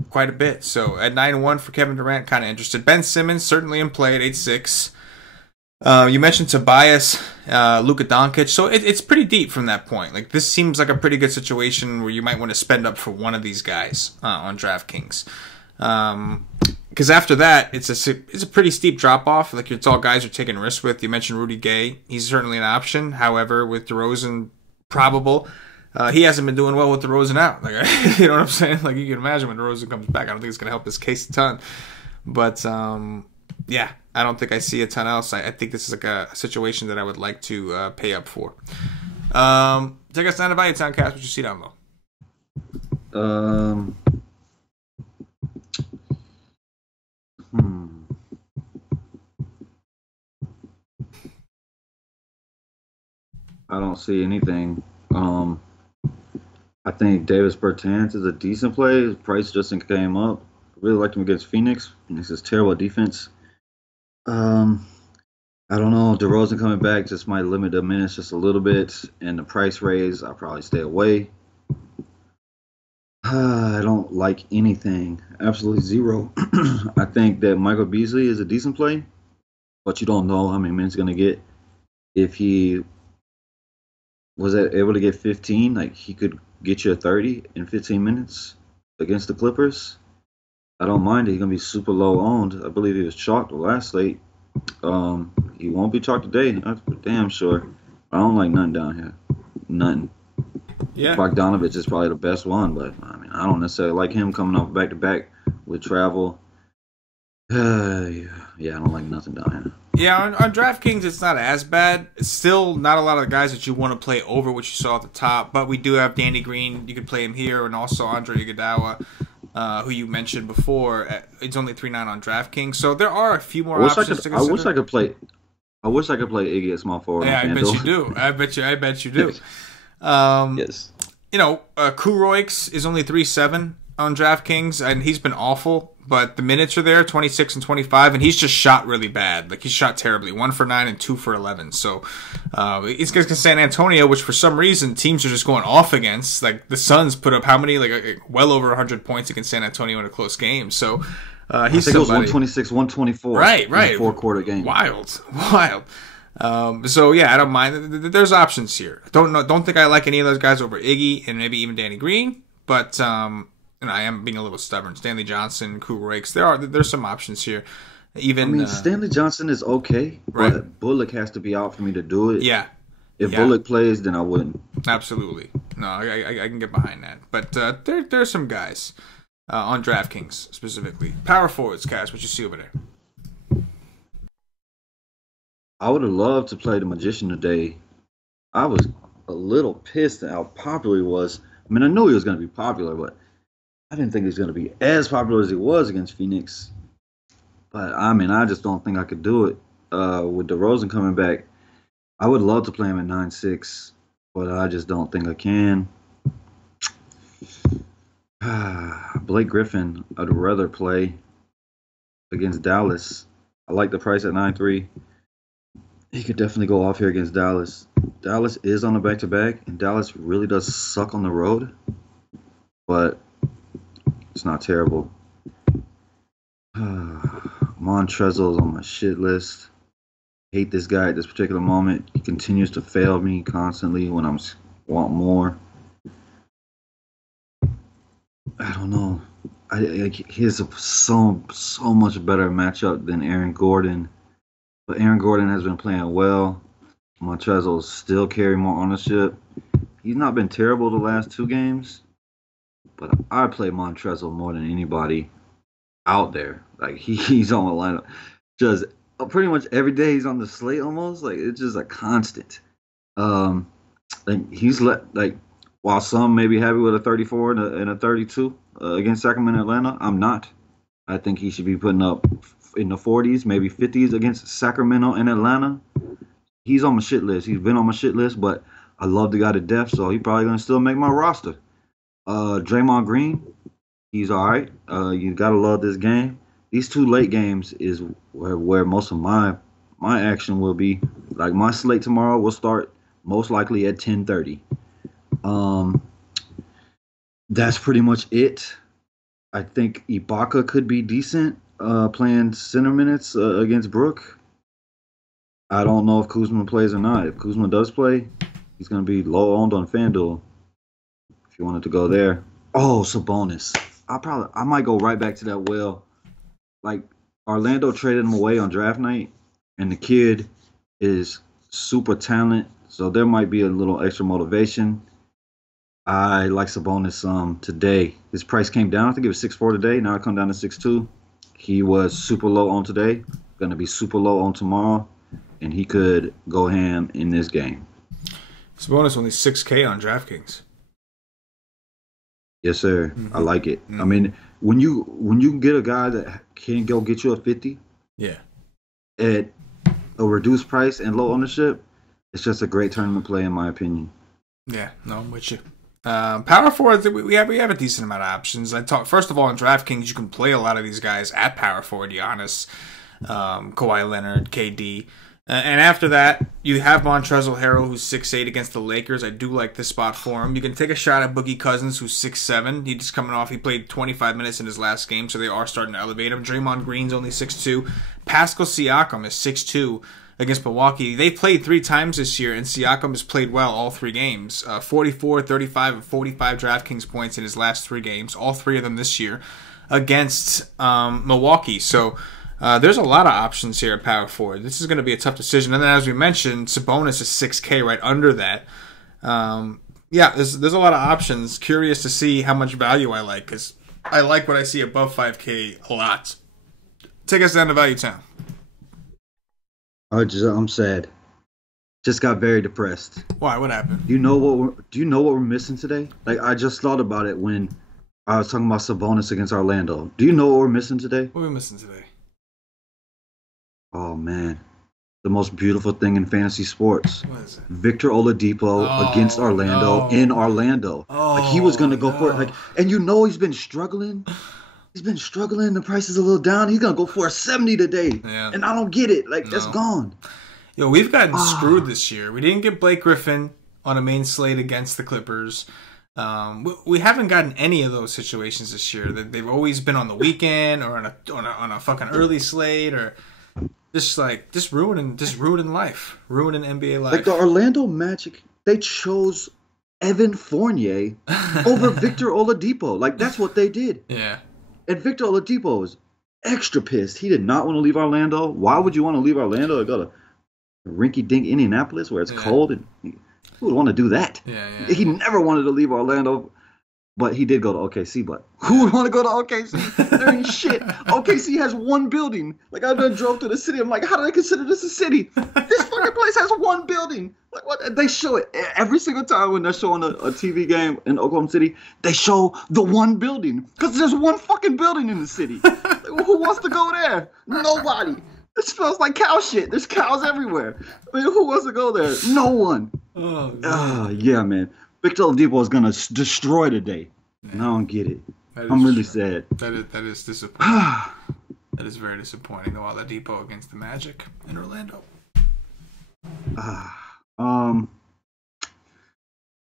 quite a bit. So at 9-1 for Kevin Durant, kind of interested. Ben Simmons certainly in play at 8-6. You mentioned Tobias, Luka Doncic, so it's pretty deep from that point. Like this seems like a pretty good situation where you might want to spend up for one of these guys on DraftKings. Because after that, it's a pretty steep drop off. Like it's all guys are taking risks with. You mentioned Rudy Gay; he's certainly an option. However, with DeRozan probable, he hasn't been doing well with DeRozan out. Like you know what I'm saying? Like you can imagine when DeRozan comes back, I don't think it's going to help his case a ton. But yeah, I don't think I see a ton else. I think this is like a situation that I would like to pay up for. Take us down to Value Town, Cash. What you see down low? I don't see anything. I think Davis Bertans is a decent play. His price just came up. I really liked him against Phoenix. Phoenix is terrible defense. I don't know. DeRozan coming back just might limit the minutes just a little bit, and the price raise, I'll probably stay away. I don't like anything. Absolutely zero. I think that Michael Beasley is a decent play, but you don't know how many minutes he's going to get. If he was able to get 15, like he could get you a 30 in 15 minutes against the Clippers. I don't mind it. He's going to be super low owned. I believe he was chalked the last slate. He won't be chalked today. That's for damn sure. I don't like nothing down here. Nothing. Yeah. Bogdanovich is probably the best one, but I mean, I don't necessarily like him coming off back to back with travel. Yeah, I don't like nothing down here. Yeah, on DraftKings, it's not as bad. It's still not a lot of guys that you want to play over what you saw at the top, but we do have Danny Green. You could play him here, and also Andre Iguodala, who you mentioned before. It's only 3.9 on DraftKings, so there are a few more options to consider. I wish I could play Iggy at small forward. Yeah, I bet you do. I bet you do. Yes. You know, Kuroix is only 3.7 on DraftKings, and he's been awful, but the minutes are there, 26 and 25, and he's just shot really bad. Like, he's shot terribly, 1 for 9 and 2 for 11. So, it's against San Antonio, which for some reason teams are just going off against. Like, the Suns put up how many? Like, well over 100 points against San Antonio in a close game. So, he's I think it was 126, 124. Right. In a 4-quarter game. Wild. So yeah, I don't mind. There's options here. Don't think I like any of those guys over Iggy and maybe even Danny Green, but and I am being a little stubborn. Stanley Johnson, Kuroix. There's some options here. Even Stanley Johnson is okay, right. But Bullock has to be out for me to do it. Yeah. If Bullock plays, then I wouldn't. Absolutely. No, I can get behind that. But there's some guys on DraftKings specifically. Power forwards, Cass. What you see over there? I would have loved to play the Magician today. I was a little pissed at how popular he was. I mean, I knew he was going to be popular, but I didn't think he was going to be as popular as he was against Phoenix. But, I mean, I just don't think I could do it. With DeRozan coming back, I would love to play him at 9.6, but I just don't think I can. Blake Griffin, I'd rather play against Dallas. I like the price at 9.3. He could definitely go off here against Dallas. Dallas is on the back-to-back, and Dallas really does suck on the road, but it's not terrible. Montrezl is on my shit list. Hate this guy at this particular moment. He continues to fail me constantly when I want more. I don't know. He has so much better matchup than Aaron Gordon. But Aaron Gordon has been playing well. Montrezl still carry more ownership. He's not been terrible the last 2 games, but I play Montrezl more than anybody out there. Like he's on the lineup, just pretty much every day he's on the slate almost. Like it's just a constant. Like he's while some may be happy with a 34 and a 32 against Sacramento, Atlanta, I'm not. I think he should be putting up in the 40s, maybe 50s against Sacramento and Atlanta. He's on my shit list. He's been on my shit list, but I love the guy to death, so he's probably going to still make my roster. Draymond Green, he's all right. You got to love this game. These 2 late games is where most of my action will be. Like my slate tomorrow will start most likely at 10:30. That's pretty much it. I think Ibaka could be decent playing center minutes against Brook. I don't know if Kuzma plays or not. If Kuzma does play, he's going to be low owned on FanDuel. If you wanted to go there. Oh, Sabonis. I might go right back to that well. Like Orlando traded him away on draft night, and the kid is super talent, so there might be a little extra motivation. I like Sabonis today. His price came down. I think it was 6.4 today. Now it come down to 6.2. He was super low on today. Going to be super low on tomorrow, and he could go ham in this game. Sabonis only 6K on DraftKings. Yes, sir. Mm-hmm. I like it. Mm-hmm. I mean, when you get a guy that can go get you a 50, yeah, at a reduced price and low ownership, it's just a great tournament play in my opinion. Yeah, no, I'm with you. Power forwards, we have a decent amount of options. First of all, in DraftKings, you can play a lot of these guys at power forward. Giannis, Kawhi Leonard, KD. And after that, you have Montrezl Harrell, who's 6'8" against the Lakers. I do like this spot for him. You can take a shot at Boogie Cousins, who's 6'7". He's just coming off. He played 25 minutes in his last game, so they are starting to elevate him. Draymond Green's only 6'2". Pascal Siakam is 6'2" against Milwaukee. They played 3 times this year, and Siakam has played well all 3 games. 44, 35, and 45 DraftKings points in his last 3 games, all 3 of them this year, against Milwaukee. So there's a lot of options here at power forward. This is going to be a tough decision. And then, as we mentioned, Sabonis is 6K right under that. Yeah, there's a lot of options. Curious to see how much value I like, because I like what I see above 5K a lot. Take us down to Value Town. I'm sad. Just got very depressed. Why? What happened? Do you know what we're missing today? Like, I just thought about it when I was talking about Sabonis against Orlando. Do you know what we're missing today? What are we missing today? Oh man, the most beautiful thing in fantasy sports. What is it? Victor Oladipo against Orlando in Orlando. Like he was gonna go for it. Like, and he's been struggling. He's been struggling. The price is a little down. He's going to go for a 70 today. Yeah. And I don't get it. Like, that's gone. Yo, we've gotten screwed this year. We didn't get Blake Griffin on a main slate against the Clippers. We haven't gotten any of those situations this year. They've always been on the weekend or on a fucking early slate, or just ruining life. Ruining NBA life. Like the Orlando Magic, they chose Evan Fournier over Victor Oladipo. Like, that's what they did. Yeah. And Victor Oladipo was extra pissed. He did not want to leave Orlando. Why would you want to leave Orlando and go to rinky-dink Indianapolis where it's cold? And who would want to do that? Yeah. He never wanted to leave Orlando, but he did go to OKC. But who would want to go to OKC? There ain't shit. OKC has 1 building. Like, I done drove to the city. I'm like, how do they consider this a city? This fucking place has 1 building. Like, what? They show it every single time when they're showing a TV game in Oklahoma City. They show the 1 building because there's 1 fucking building in the city. Like, who wants to go there? Nobody. It smells like cow shit. There's cows everywhere. I mean, who wants to go there? No one. Yeah, man. Victor Oladipo is gonna destroy today. And I don't get it. I'm really sad. That is disappointing. That is very disappointing. The Oladipo against the Magic in Orlando.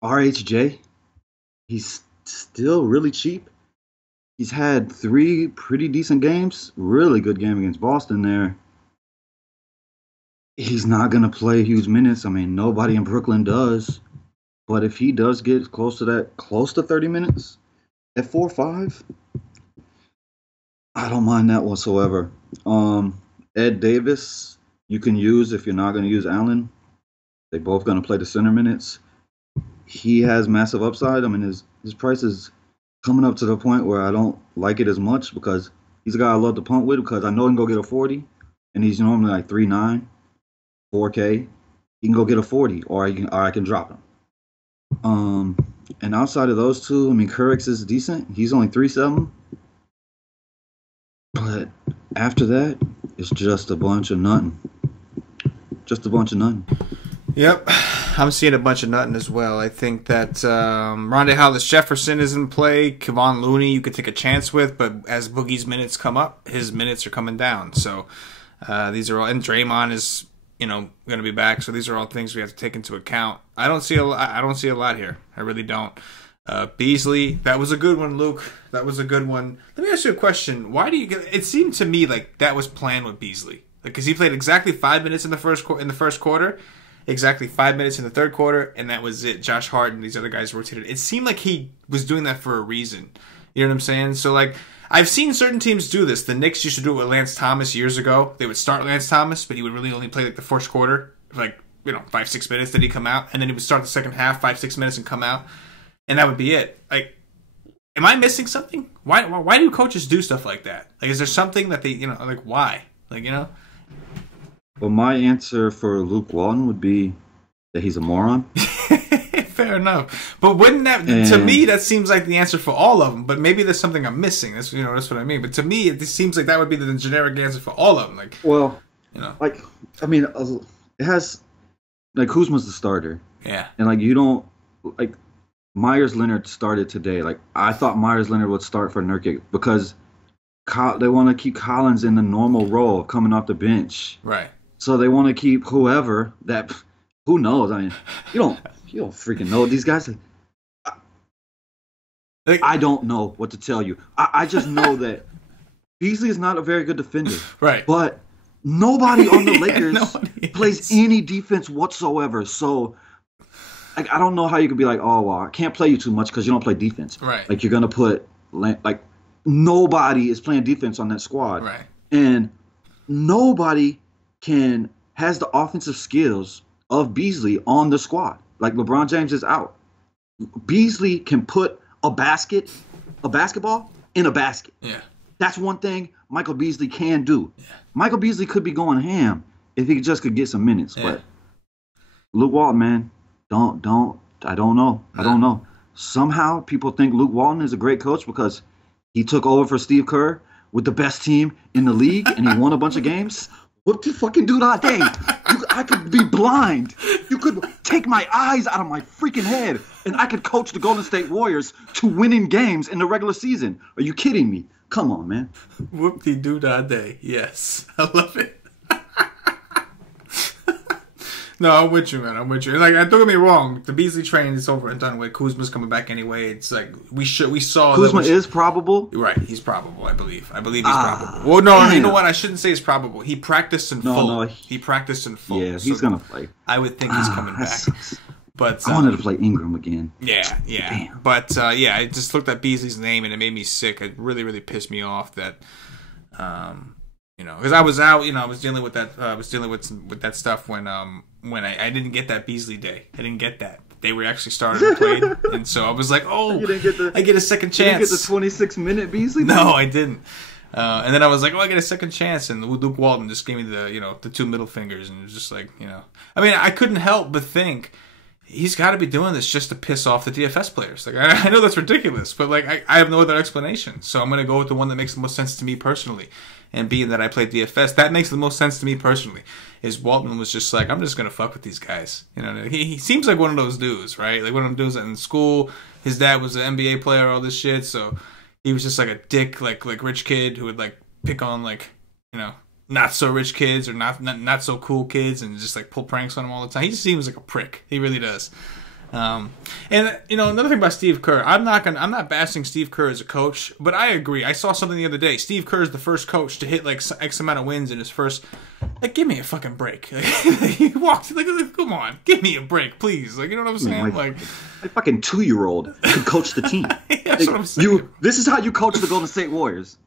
RHJ, he's still really cheap. He's had 3 pretty decent games. Really good game against Boston there. He's not going to play huge minutes. I mean, nobody in Brooklyn does. But if he does get close to 30 minutes at 4-5, I don't mind that whatsoever. Ed Davis, you can use if you're not going to use Allen. They're both going to play the center minutes. He has massive upside. I mean, his price is coming up to the point where I don't like it as much because he's a guy I love to punt with because I know he can go get a 40, and he's normally like 3.9, 4K. He can go get a 40, or I can drop him. And outside of those 2, I mean, Currix is decent. He's only 3.7. But after that, it's just a bunch of nothing. Yep, I'm seeing a bunch of nothing as well. I think that Rondae Hollis-Jefferson is in play. Kevon Looney you could take a chance with, but as Boogie's minutes come up, his minutes are coming down. So these are all, and Draymond is going to be back. So these are all things we have to take into account. I don't see a lot here. I really don't. Beasley, that was a good one, Luke. That was a good one. Let me ask you a question. Why do you get? It seemed to me like that was planned with Beasley. Because he played exactly 5 minutes in the first quarter, exactly 5 minutes in the third quarter, and that was it. Josh Hart and these other guys rotated. It seemed like he was doing that for a reason. You know what I'm saying? So, like, I've seen certain teams do this. The Knicks used to do it with Lance Thomas years ago. They would start Lance Thomas, but he would really only play, like, the first quarter, like, 5-6 minutes. Then he'd come out, and then he would start the second half, 5-6 minutes, and come out. And that would be it. Like, am I missing something? Why do coaches do stuff like that? Like, is there something that they, like, why? Like, Well, my answer for Luke Walton would be that he's a moron. Fair enough. But wouldn't that, to me, that seems like the answer for all of them. But maybe there's something I'm missing. That's what I mean. But to me, it seems like that would be the generic answer for all of them. Like, well, like, I mean, it has, like, Kuzma's the starter. Yeah. And, like, you don't, like, Myers Leonard started today. Like, I thought Myers Leonard would start for Nurkic because they want to keep Collins in the normal role coming off the bench. Right. So they want to keep whoever that, who knows? I mean, you don't freaking know these guys. I don't know what to tell you. I just know that Beasley is not a very good defender. Right. But nobody on the Lakers plays any defense whatsoever. So, like, I don't know how you could be like, oh, well, I can't play you too much because you don't play defense. Right. Like, you're going to put, like, nobody is playing defense on that squad. Right. And nobody has the offensive skills of Beasley on the squad. Like, LeBron James is out. Beasley can put a basketball in a basket. Yeah. That's one thing Michael Beasley can do. Yeah. Michael Beasley could be going ham if he just could get some minutes. Yeah. But Luke Walton, man, I don't know. I don't know. Somehow people think Luke Walton is a great coach because he took over for Steve Kerr with the best team in the league and he won a bunch of games. What the fucking do that day? I could be blind. You could take my eyes out of my freaking head and I could coach the Golden State Warriors to winning games in the regular season. Are you kidding me? Come on, man. Whoop-de-doo-dah day. Yes. I love it. No, I'm with you, man. I'm with you. Like, don't get me wrong. The Beasley train is over and done with. Kuzma's coming back anyway. It's like we saw. Kuzma is probable. Right, he's probable. I believe he's probable. Well, no, you know what? I shouldn't say he's probable. He practiced in full. No, he practiced in full. Yeah, he's gonna play. I would think he's coming back. But I wanted to play Ingram again. Yeah. Damn. But I just looked at Beasley's name and it made me sick. It really, really pissed me off that. Because I was out, I was dealing with that. I was dealing with that stuff when I didn't get that Beasley day. I didn't get that. They were actually started and played, and so I was like, oh, I get a second chance. You didn't get the 26-minute Beasley day? No, I didn't. And then I was like, oh, I get a second chance, and Luke Walton just gave me the two middle fingers, and it was just like, I mean, I couldn't help but think he's got to be doing this just to piss off the DFS players. Like, I know that's ridiculous, but like, I have no other explanation. So I'm gonna go with the one that makes the most sense to me personally. And being that I play DFS, that makes the most sense to me personally. Is Walton was just like, I'm just gonna fuck with these guys. He seems like one of those dudes, right? Like one of them dudes that in school, his dad was an NBA player, all this shit. So he was just like a dick, like rich kid who would like pick on like not so rich kids or not so cool kids and just like pull pranks on them all the time. He just seems like a prick. He really does. And another thing about Steve Kerr, I'm not bashing Steve Kerr as a coach, but I agree. I saw something the other day. Steve Kerr is the first coach to hit like X amount of wins in his first. Like, give me a fucking break. He walked like, come on, give me a break, please. Like, you know what I'm saying? My fucking 2-year-old could coach the team. That's what I'm saying. This is how you coach the Golden State Warriors.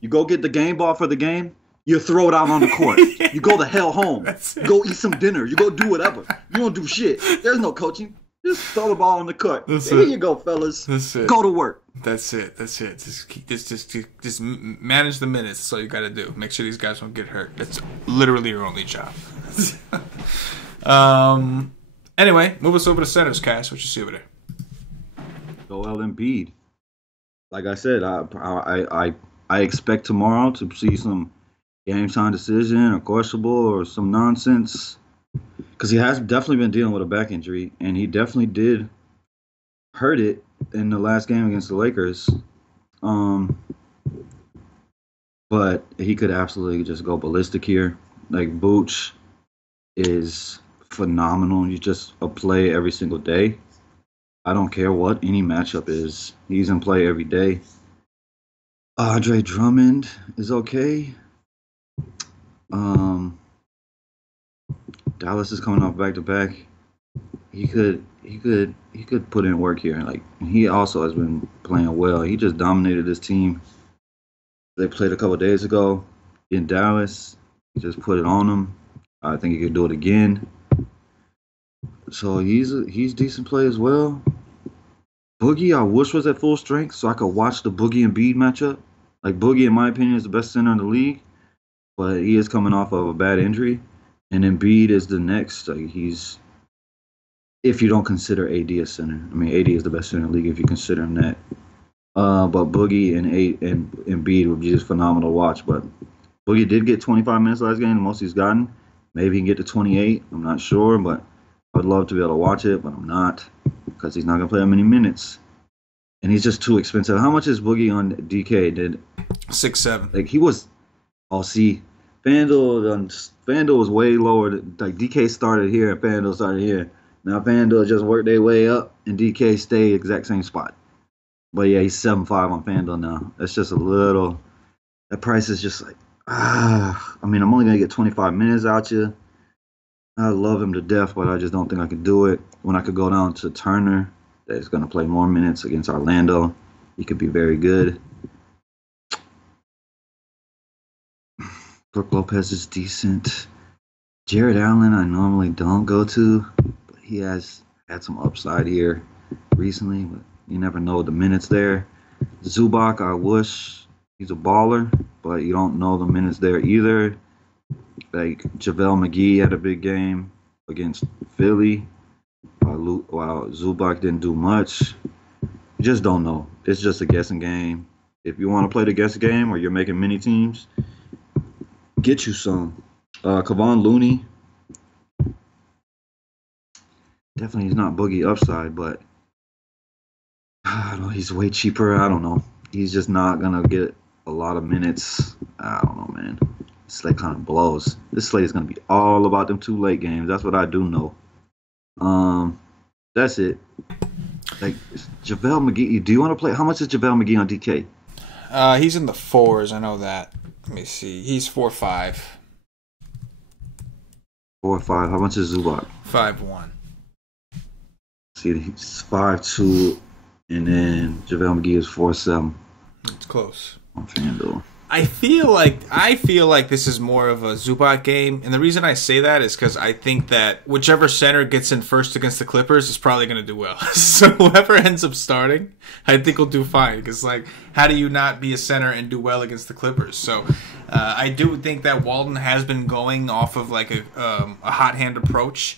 You go get the game ball for the game. You throw it out on the court. You go the hell home. You go eat some dinner. You go do whatever. You don't do shit. There's no coaching. Just throw the ball on the court. Here you go, fellas. That's it. Go to work. That's it. Just manage the minutes. That's all you got to do. Make sure these guys don't get hurt. That's literally your only job. Anyway, move us over to centers, Cass. What you see over there? Joel Embiid. Like I said, I expect tomorrow to see some game time decision or questionable or some nonsense. Because he has definitely been dealing with a back injury, and he definitely did hurt it in the last game against the Lakers. But he could absolutely just go ballistic here. Like, Booch is phenomenal. He's just a play every single day. I don't care what any matchup is. He's in play every day. Andre Drummond is okay. Um, Dallas is coming off back to back. He could put in work here. Like he also has been playing well. He just dominated this team. They played a couple of days ago in Dallas. He just put it on them. I think he could do it again. So he's decent play as well. Boogie, I wish was at full strength so I could watch the Boogie and Embiid matchup. Like Boogie, in my opinion, is the best center in the league, but he is coming off of a bad injury, and Embiid is the next. Like he's, if you don't consider AD a center. I mean, AD is the best center in the league if you consider him that. But Boogie and Embiid would be just phenomenal to watch. But Boogie did get 25 minutes last game, the most he's gotten. Maybe he can get to 28. I'm not sure, but I would love to be able to watch it, but I'm not because he's not going to play that many minutes. And he's just too expensive. How much is Boogie on DK? Did 6-7. Like he was. Oh, see, FanDuel was way lower. Like DK started here and FanDuel started here. Now FanDuel just worked their way up and DK stayed exact same spot. But yeah, he's 7.5 on FanDuel now. That's just a little. That price is just like I mean, I'm only gonna get 25 minutes out you. I love him to death, but I just don't think I could do it. When I could go down to Turner, that's going to play more minutes against Orlando. He could be very good. Brook Lopez is decent. Jared Allen, I normally don't go to, but he has had some upside here recently. But you never know the minutes there. Zubac, I wish he's a baller, but you don't know the minutes there either. Like JaVale McGee had a big game against Philly, while Zubac didn't do much. You just don't know. It's just a guessing game. If you want to play the guessing game or you're making mini teams, get you some. Kevon Looney, definitely he's not Boogie upside, but I don't know, he's way cheaper. I don't know. He's just not going to get a lot of minutes. I don't know, man. This slate kind of blows. This slate is going to be all about them 2 late games. That's what I do know. That's it. Like, JaVale McGee. Do you want to play? How much is JaVale McGee on DK? He's in the 4s. I know that. Let me see. He's 4.5. 4.5. How much is Zubac? 5.1. See, he's 5.2, and then JaVale McGee is 4.7. It's close. On FanDuel. I feel like this is more of a Zubac game, and the reason I say that is because I think that whichever center gets in first against the Clippers is probably going to do well. So whoever ends up starting, I think will do fine. Because like, how do you not be a center and do well against the Clippers? So I do think that Walton has been going off of like a hot hand approach.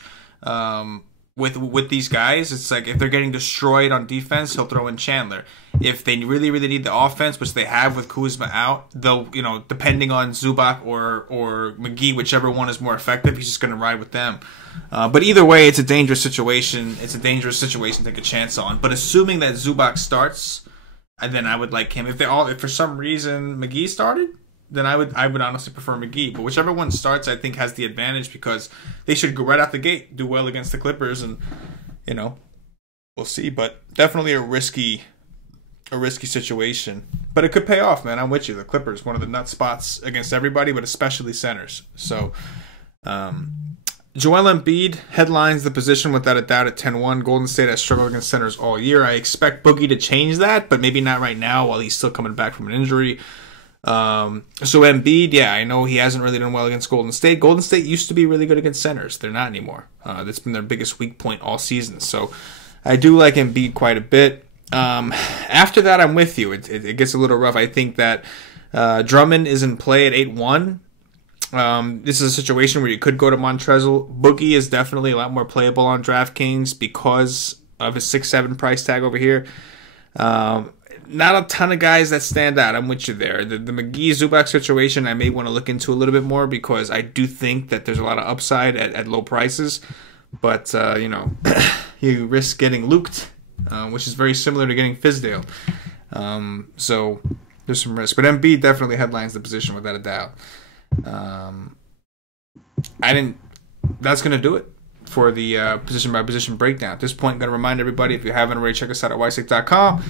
With these guys, it's like if they're getting destroyed on defense, he'll throw in Chandler. If they really need the offense, which they have with Kuzma out, they'll, depending on Zubac or McGee, whichever one is more effective, he's just going to ride with them. But either way, it's a dangerous situation. It's a dangerous situation to take a chance on. But assuming that Zubac starts, and then I would like him. If for some reason McGee started, then I would honestly prefer McGee. But whichever one starts, I think has the advantage because they should go right out the gate, do well against the Clippers, and we'll see. But definitely a risky situation. But it could pay off, man. I'm with you. The Clippers, one of the nut spots against everybody, but especially centers. So Joel Embiid headlines the position without a doubt at 10-1. Golden State has struggled against centers all year. I expect Boogie to change that, but maybe not right now while he's still coming back from an injury. So Embiid, yeah, I know he hasn't really done well against Golden State. Golden State used to be really good against centers. They're not anymore. That's been their biggest weak point all season. So I do like Embiid quite a bit. After that, I'm with you. It gets a little rough. I think that Drummond is in play at 8-1. This is a situation where you could go to Montrezl. Boogie is definitely a lot more playable on DraftKings because of his 6-7 price tag over here. Not a ton of guys that stand out. I'm with you there. The McGee-Zubac situation I may want to look into a little bit more because I do think that there's a lot of upside at low prices. But, you risk getting Luked, which is very similar to getting Fizdale. So there's some risk. But Embiid definitely headlines the position without a doubt. That's going to do it for the position-by-position breakdown. At this point, I'm going to remind everybody, if you haven't already, check us out at wisec.com.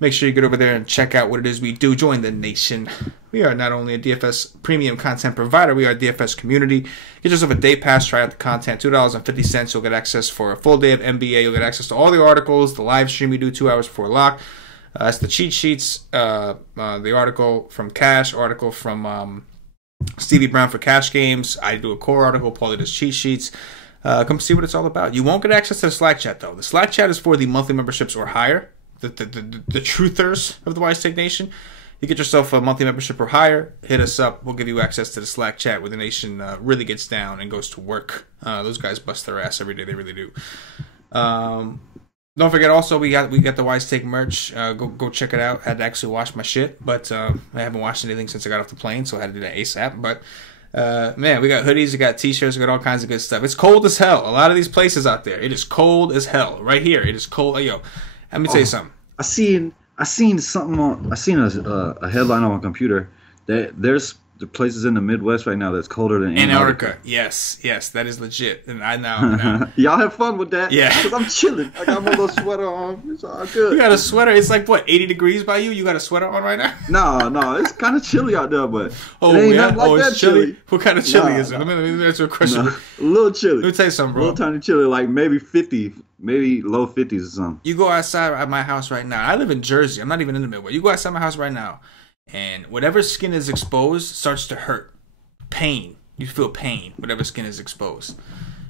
Make sure you get over there and check out what it is we do. Join the nation. We are not only a DFS premium content provider, we are a DFS community. Get yourself a day pass, try out the content, $2.50. You'll get access for a full day of NBA. You'll get access to all the articles, the live stream we do 2 hours before lock. That's the cheat sheets, the article from Cash, article from Stevie Brown for Cash Games. I do a core article, Paulie does cheat sheets. Come see what it's all about. You won't get access to the Slack chat, though. The Slack chat is for the monthly memberships or higher, the truthers of the Wise Take Nation. You get yourself a monthly membership or higher, hit us up. We'll give you access to the Slack chat where the nation really gets down and goes to work. Those guys bust their ass every day. They really do. Don't forget also we got the Wise Take merch. Go check it out. Had to actually wash my shit, but I haven't washed anything since I got off the plane, so I had to do that ASAP. But man, we got hoodies, we got t-shirts, we got all kinds of good stuff. It's cold as hell. A lot of these places out there, it is cold as hell. Right here, it is cold. Yo, let me tell you something. I seen something on. I seen a headline on my computer that there's the places in the Midwest right now that's colder than Antarctica. Yes, that is legit. And I know. Y'all have fun with that. Yeah, because I'm chilling. I got my little sweater on. It's all good. You got a sweater? It's like what, 80 degrees by you? You got a sweater on right now? No, it's kind of chilly out there, but it ain't nothing like that chilly. What kind of chilly is it? Let me answer a question. A little chilly. Let me tell you something, bro. A little tiny chilly, like maybe 50. Maybe low 50s or something. You go outside at my house right now. I live in Jersey. I'm not even in the Midwest. You go outside my house right now, and whatever skin is exposed starts to hurt. Pain. You feel pain. Whatever skin is exposed.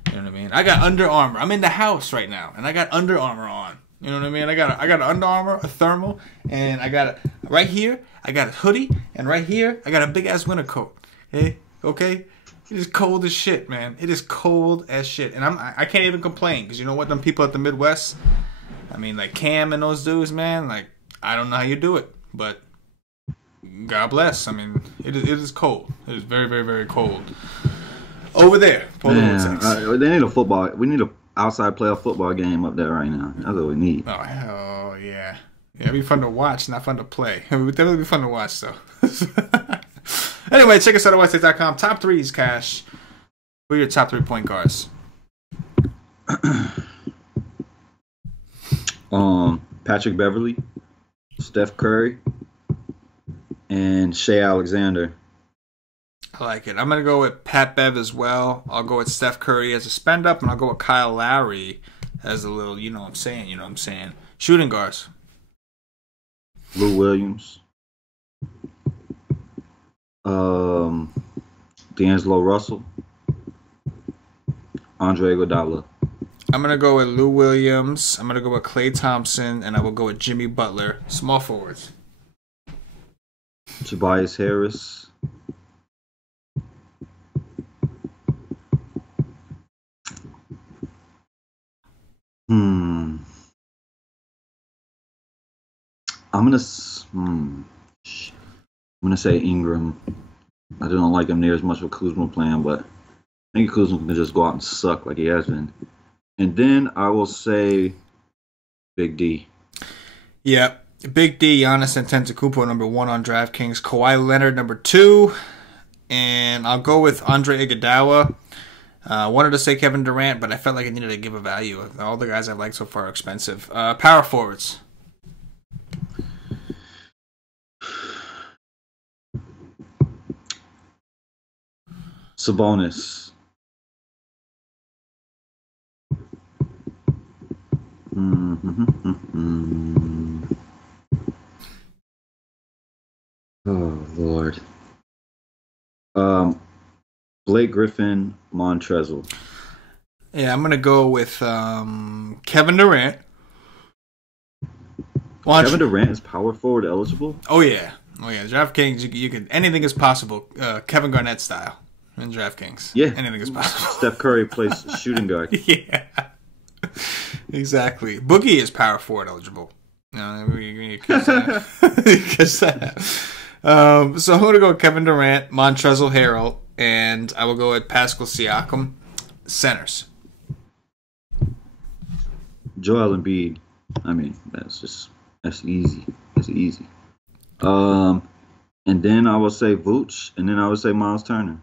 You know what I mean? I got Under Armour. I'm in the house right now, and I got Under Armour on. You know what I mean? I got an Under Armour, a thermal, and I got right here. I got a hoodie, and right here I got a big ass winter coat. Hey, okay. It is cold as shit, man. It is cold as shit. And I can't even complain because you know what? Them people at the Midwest, I mean, like Cam and those dudes, man, like, I don't know how you do it. But God bless. I mean, it is cold. It is very, very, very cold. Over there. They need a football. We need an outside playoff football game up there right now. That's what we need. Oh, hell yeah. Yeah, it'd be fun to watch, not fun to play. It would definitely be fun to watch, though. Anyway, check us out at WiseTake.com. Top threes, Cash. Who are your top 3 point guards? Patrick Beverly, Steph Curry, and Shea Alexander. I like it. I'm going to go with Pat Bev as well. I'll go with Steph Curry as a spend up, and I'll go with Kyle Lowry as a little, you know what I'm saying. Shooting guards. Lou Williams. D'Angelo Russell, Andre Iguodala. I'm going to go with Lou Williams. I'm going to go with Klay Thompson, and I will go with Jimmy Butler. Small forwards. Tobias Harris. I'm gonna say Ingram. I don't like him near as much with Kuzma playing, but I think Kuzma can just go out and suck like he has been. And then I will say Big D. Yep. Big D, Giannis Antetokounmpo, number 1 on DraftKings. Kawhi Leonard, number 2. And I'll go with Andre Iguodala. Wanted to say Kevin Durant, but I felt like I needed to give a value. All the guys I've liked so far are expensive. Power forwards. Sabonis. Oh, Lord. Blake Griffin, Montrezl. Yeah, I'm going to go with Kevin Durant. Kevin Durant is power forward eligible? Oh, yeah. DraftKings, you can anything is possible. Kevin Garnett style in DraftKings. Yeah. Anything is possible. Steph Curry plays shooting guard. Yeah. Exactly. Boogie is power forward eligible. No, because so I'm going to go with Kevin Durant, Montrezl Harrell, and I will go with Pascal Siakam, centers. Joel Embiid. I mean, that's easy. That's easy. And then I will say Vooch, and then I would say Miles Turner.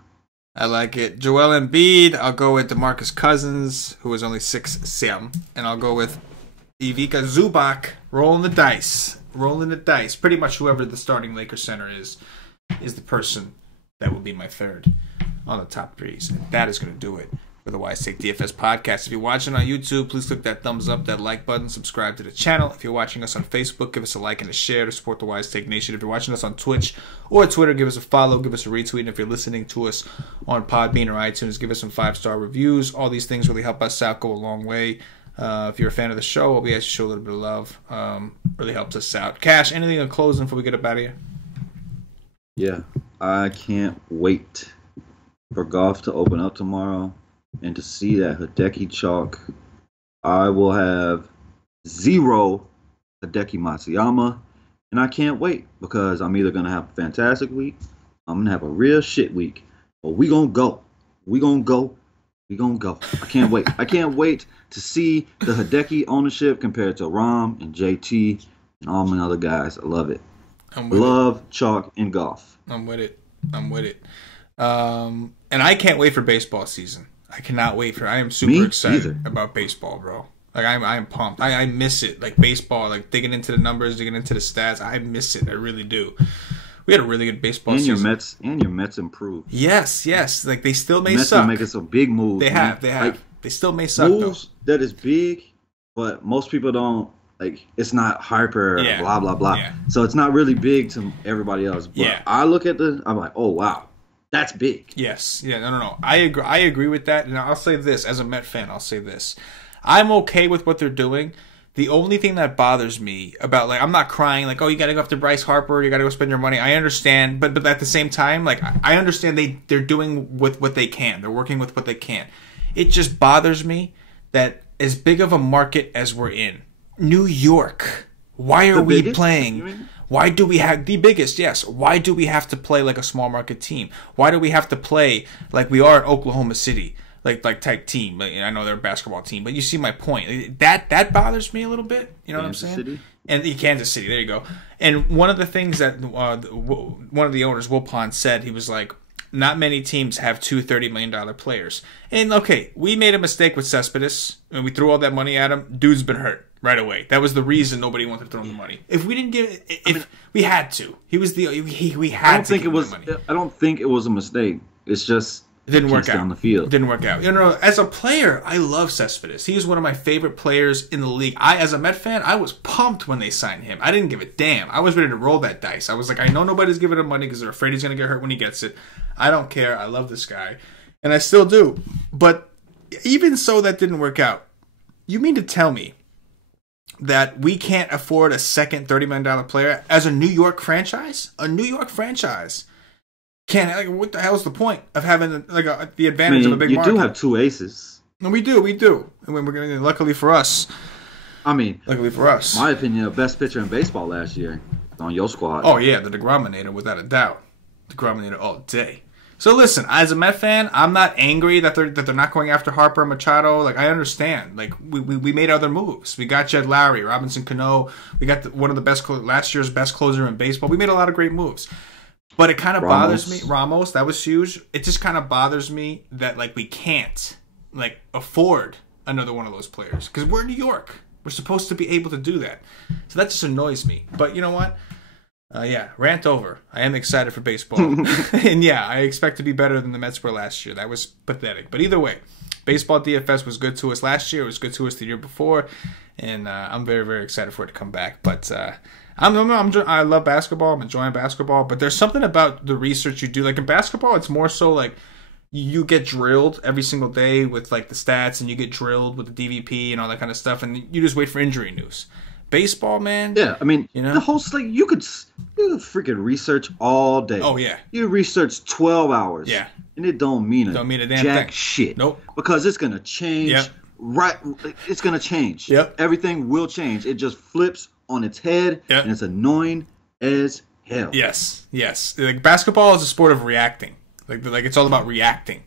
I like it. Joel Embiid. I'll go with DeMarcus Cousins, who is only 6'7", and I'll go with Ivica Zubac rolling the dice. Rolling the dice. Pretty much whoever the starting Lakers center is the person that will be my third on the top threes. And that is going to do it for the Wise Take DFS podcast. If you're watching on YouTube, please click that thumbs up, that like button, subscribe to the channel. If you're watching us on Facebook, give us a like and a share to support the Wise Take Nation. If you're watching us on Twitch or Twitter, give us a follow, give us a retweet. And if you're listening to us on Podbean or iTunes, give us some 5-star reviews. All these things really help us out, go a long way. If you're a fan of the show, we actually show a little bit of love. Really helps us out. Cash, anything in closing before we get up out of here? Yeah, I can't wait for golf to open up tomorrow and to see that Hideki chalk. I will have 0 Hideki Matsuyama, and I can't wait because I'm either going to have a fantastic week, I'm going to have a real shit week, but we going to go. We going to go. We going to go. I can't wait. I can't wait to see the Hideki ownership compared to Rom and JT and all my other guys. I love it. Love chalk in golf. I'm with it. And I can't wait for baseball season. I cannot wait for. I am super excited about baseball, bro. Like I'm pumped. I miss it. Like baseball, like digging into the numbers, digging into the stats. I miss it. I really do. We had a really good baseball season. Your Mets improved. Yes. Like they still may Mets suck. Mets are making some big moves. They have. Like, they still may suck moves though. That is big, but most people don't. Like, it's not hyper, blah, blah, blah. Yeah. So it's not really big to everybody else. But I look at I'm like, oh, wow, that's big. Yes. Yeah, no. I agree with that. And I'll say this. As a Met fan, I'll say this. I'm okay with what they're doing. The only thing that bothers me about, like, I'm not crying, like, oh, you got to go after Bryce Harper, you got to go spend your money. I understand. But at the same time, like, I understand they're doing with what they can. They're working with what they can. It just bothers me that as big of a market as we're in, New York. Why are we playing? Why do we have the biggest? Yes. Why do we have to play like a small market team? Why do we have to play like we are at Oklahoma City, like type team? I know they're a basketball team, but you see my point. That bothers me a little bit. You know Kansas what I'm saying? City? And Kansas City. There you go. And one of the things that one of the owners, Wilpon, said, he was like, not many teams have two $30 million players. And, okay, we made a mistake with Cespedes, and we threw all that money at him. Dude's been hurt right away. That was the reason nobody wanted to throw him the money. If we didn't give it, we had to. He was we had to give him the money. I don't think it was a mistake. It's just it didn't work out down the field. It didn't work out. You know, as a player, I love Cespedes. He was one of my favorite players in the league. As a Met fan, I was pumped when they signed him. I didn't give a damn. I was ready to roll that dice. I was like, I know nobody's giving him money because they're afraid he's going to get hurt when he gets it. I don't care. I love this guy. And I still do. But even so, that didn't work out. You mean to tell me that we can't afford a second $30 million player as a New York franchise? A New York franchise. What the hell's the point of having the advantage of a big market? You do have two aces. No, we do. And we're going. Luckily for us. Luckily for us. My opinion, the best pitcher in baseball last year on your squad. Oh yeah, the DeGrominator, without a doubt. DeGrominator all day. So listen, as a Met fan, I'm not angry that they're not going after Harper and Machado. Like, I understand. Like, we made other moves. We got Jed Lowry, Robinson Cano. We got one of the best last year's best closer in baseball. We made a lot of great moves. But it kind of bothers me. Ramos, that was huge. It just kind of bothers me that, like, we can't, like, afford another one of those players. Because we're in New York. We're supposed to be able to do that. So that just annoys me. But you know what? Rant over. I am excited for baseball. And I expect to be better than the Mets were last year. That was pathetic. But either way, baseball DFS was good to us last year. It was good to us the year before. And I'm very, very excited for it to come back. But I love basketball. I'm enjoying basketball. But there's something about the research you do. Like in basketball, it's more so like you get drilled every single day with like the stats, and you get drilled with the DVP and all that kind of stuff. And you just wait for injury news. Baseball, man. Yeah, I mean, the whole slate, you could freaking research all day. Oh, yeah. You research 12 hours. Yeah. And it don't mean a damn jack thing. Shit. Nope. Because it's going to change. Yep. Right. It's going to change. Yep. Everything will change. It just flips on its head, and it's annoying as hell. Yes. Like, basketball is a sport of reacting. Like it's all about reacting,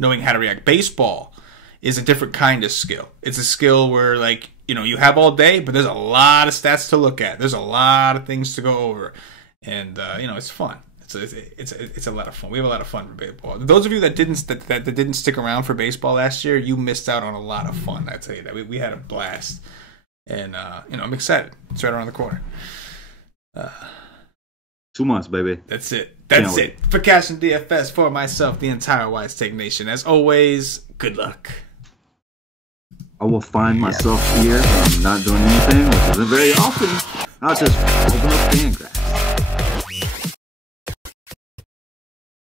knowing how to react. Baseball is a different kind of skill. It's a skill where, like, you have all day, but there's a lot of stats to look at. There's a lot of things to go over, and it's fun. It's a lot of fun. We have a lot of fun for baseball. Those of you that didn't stick around for baseball last year, you missed out on a lot of fun. I tell you that we had a blast. And I'm excited. It's right around the corner. 2 months, baby. That's it. That's it. For CashinDFS, for myself, the entire Wise Take Nation. As always, good luck. I will find myself here. I'm not doing anything, which isn't very often. I'll just open up FanDuel.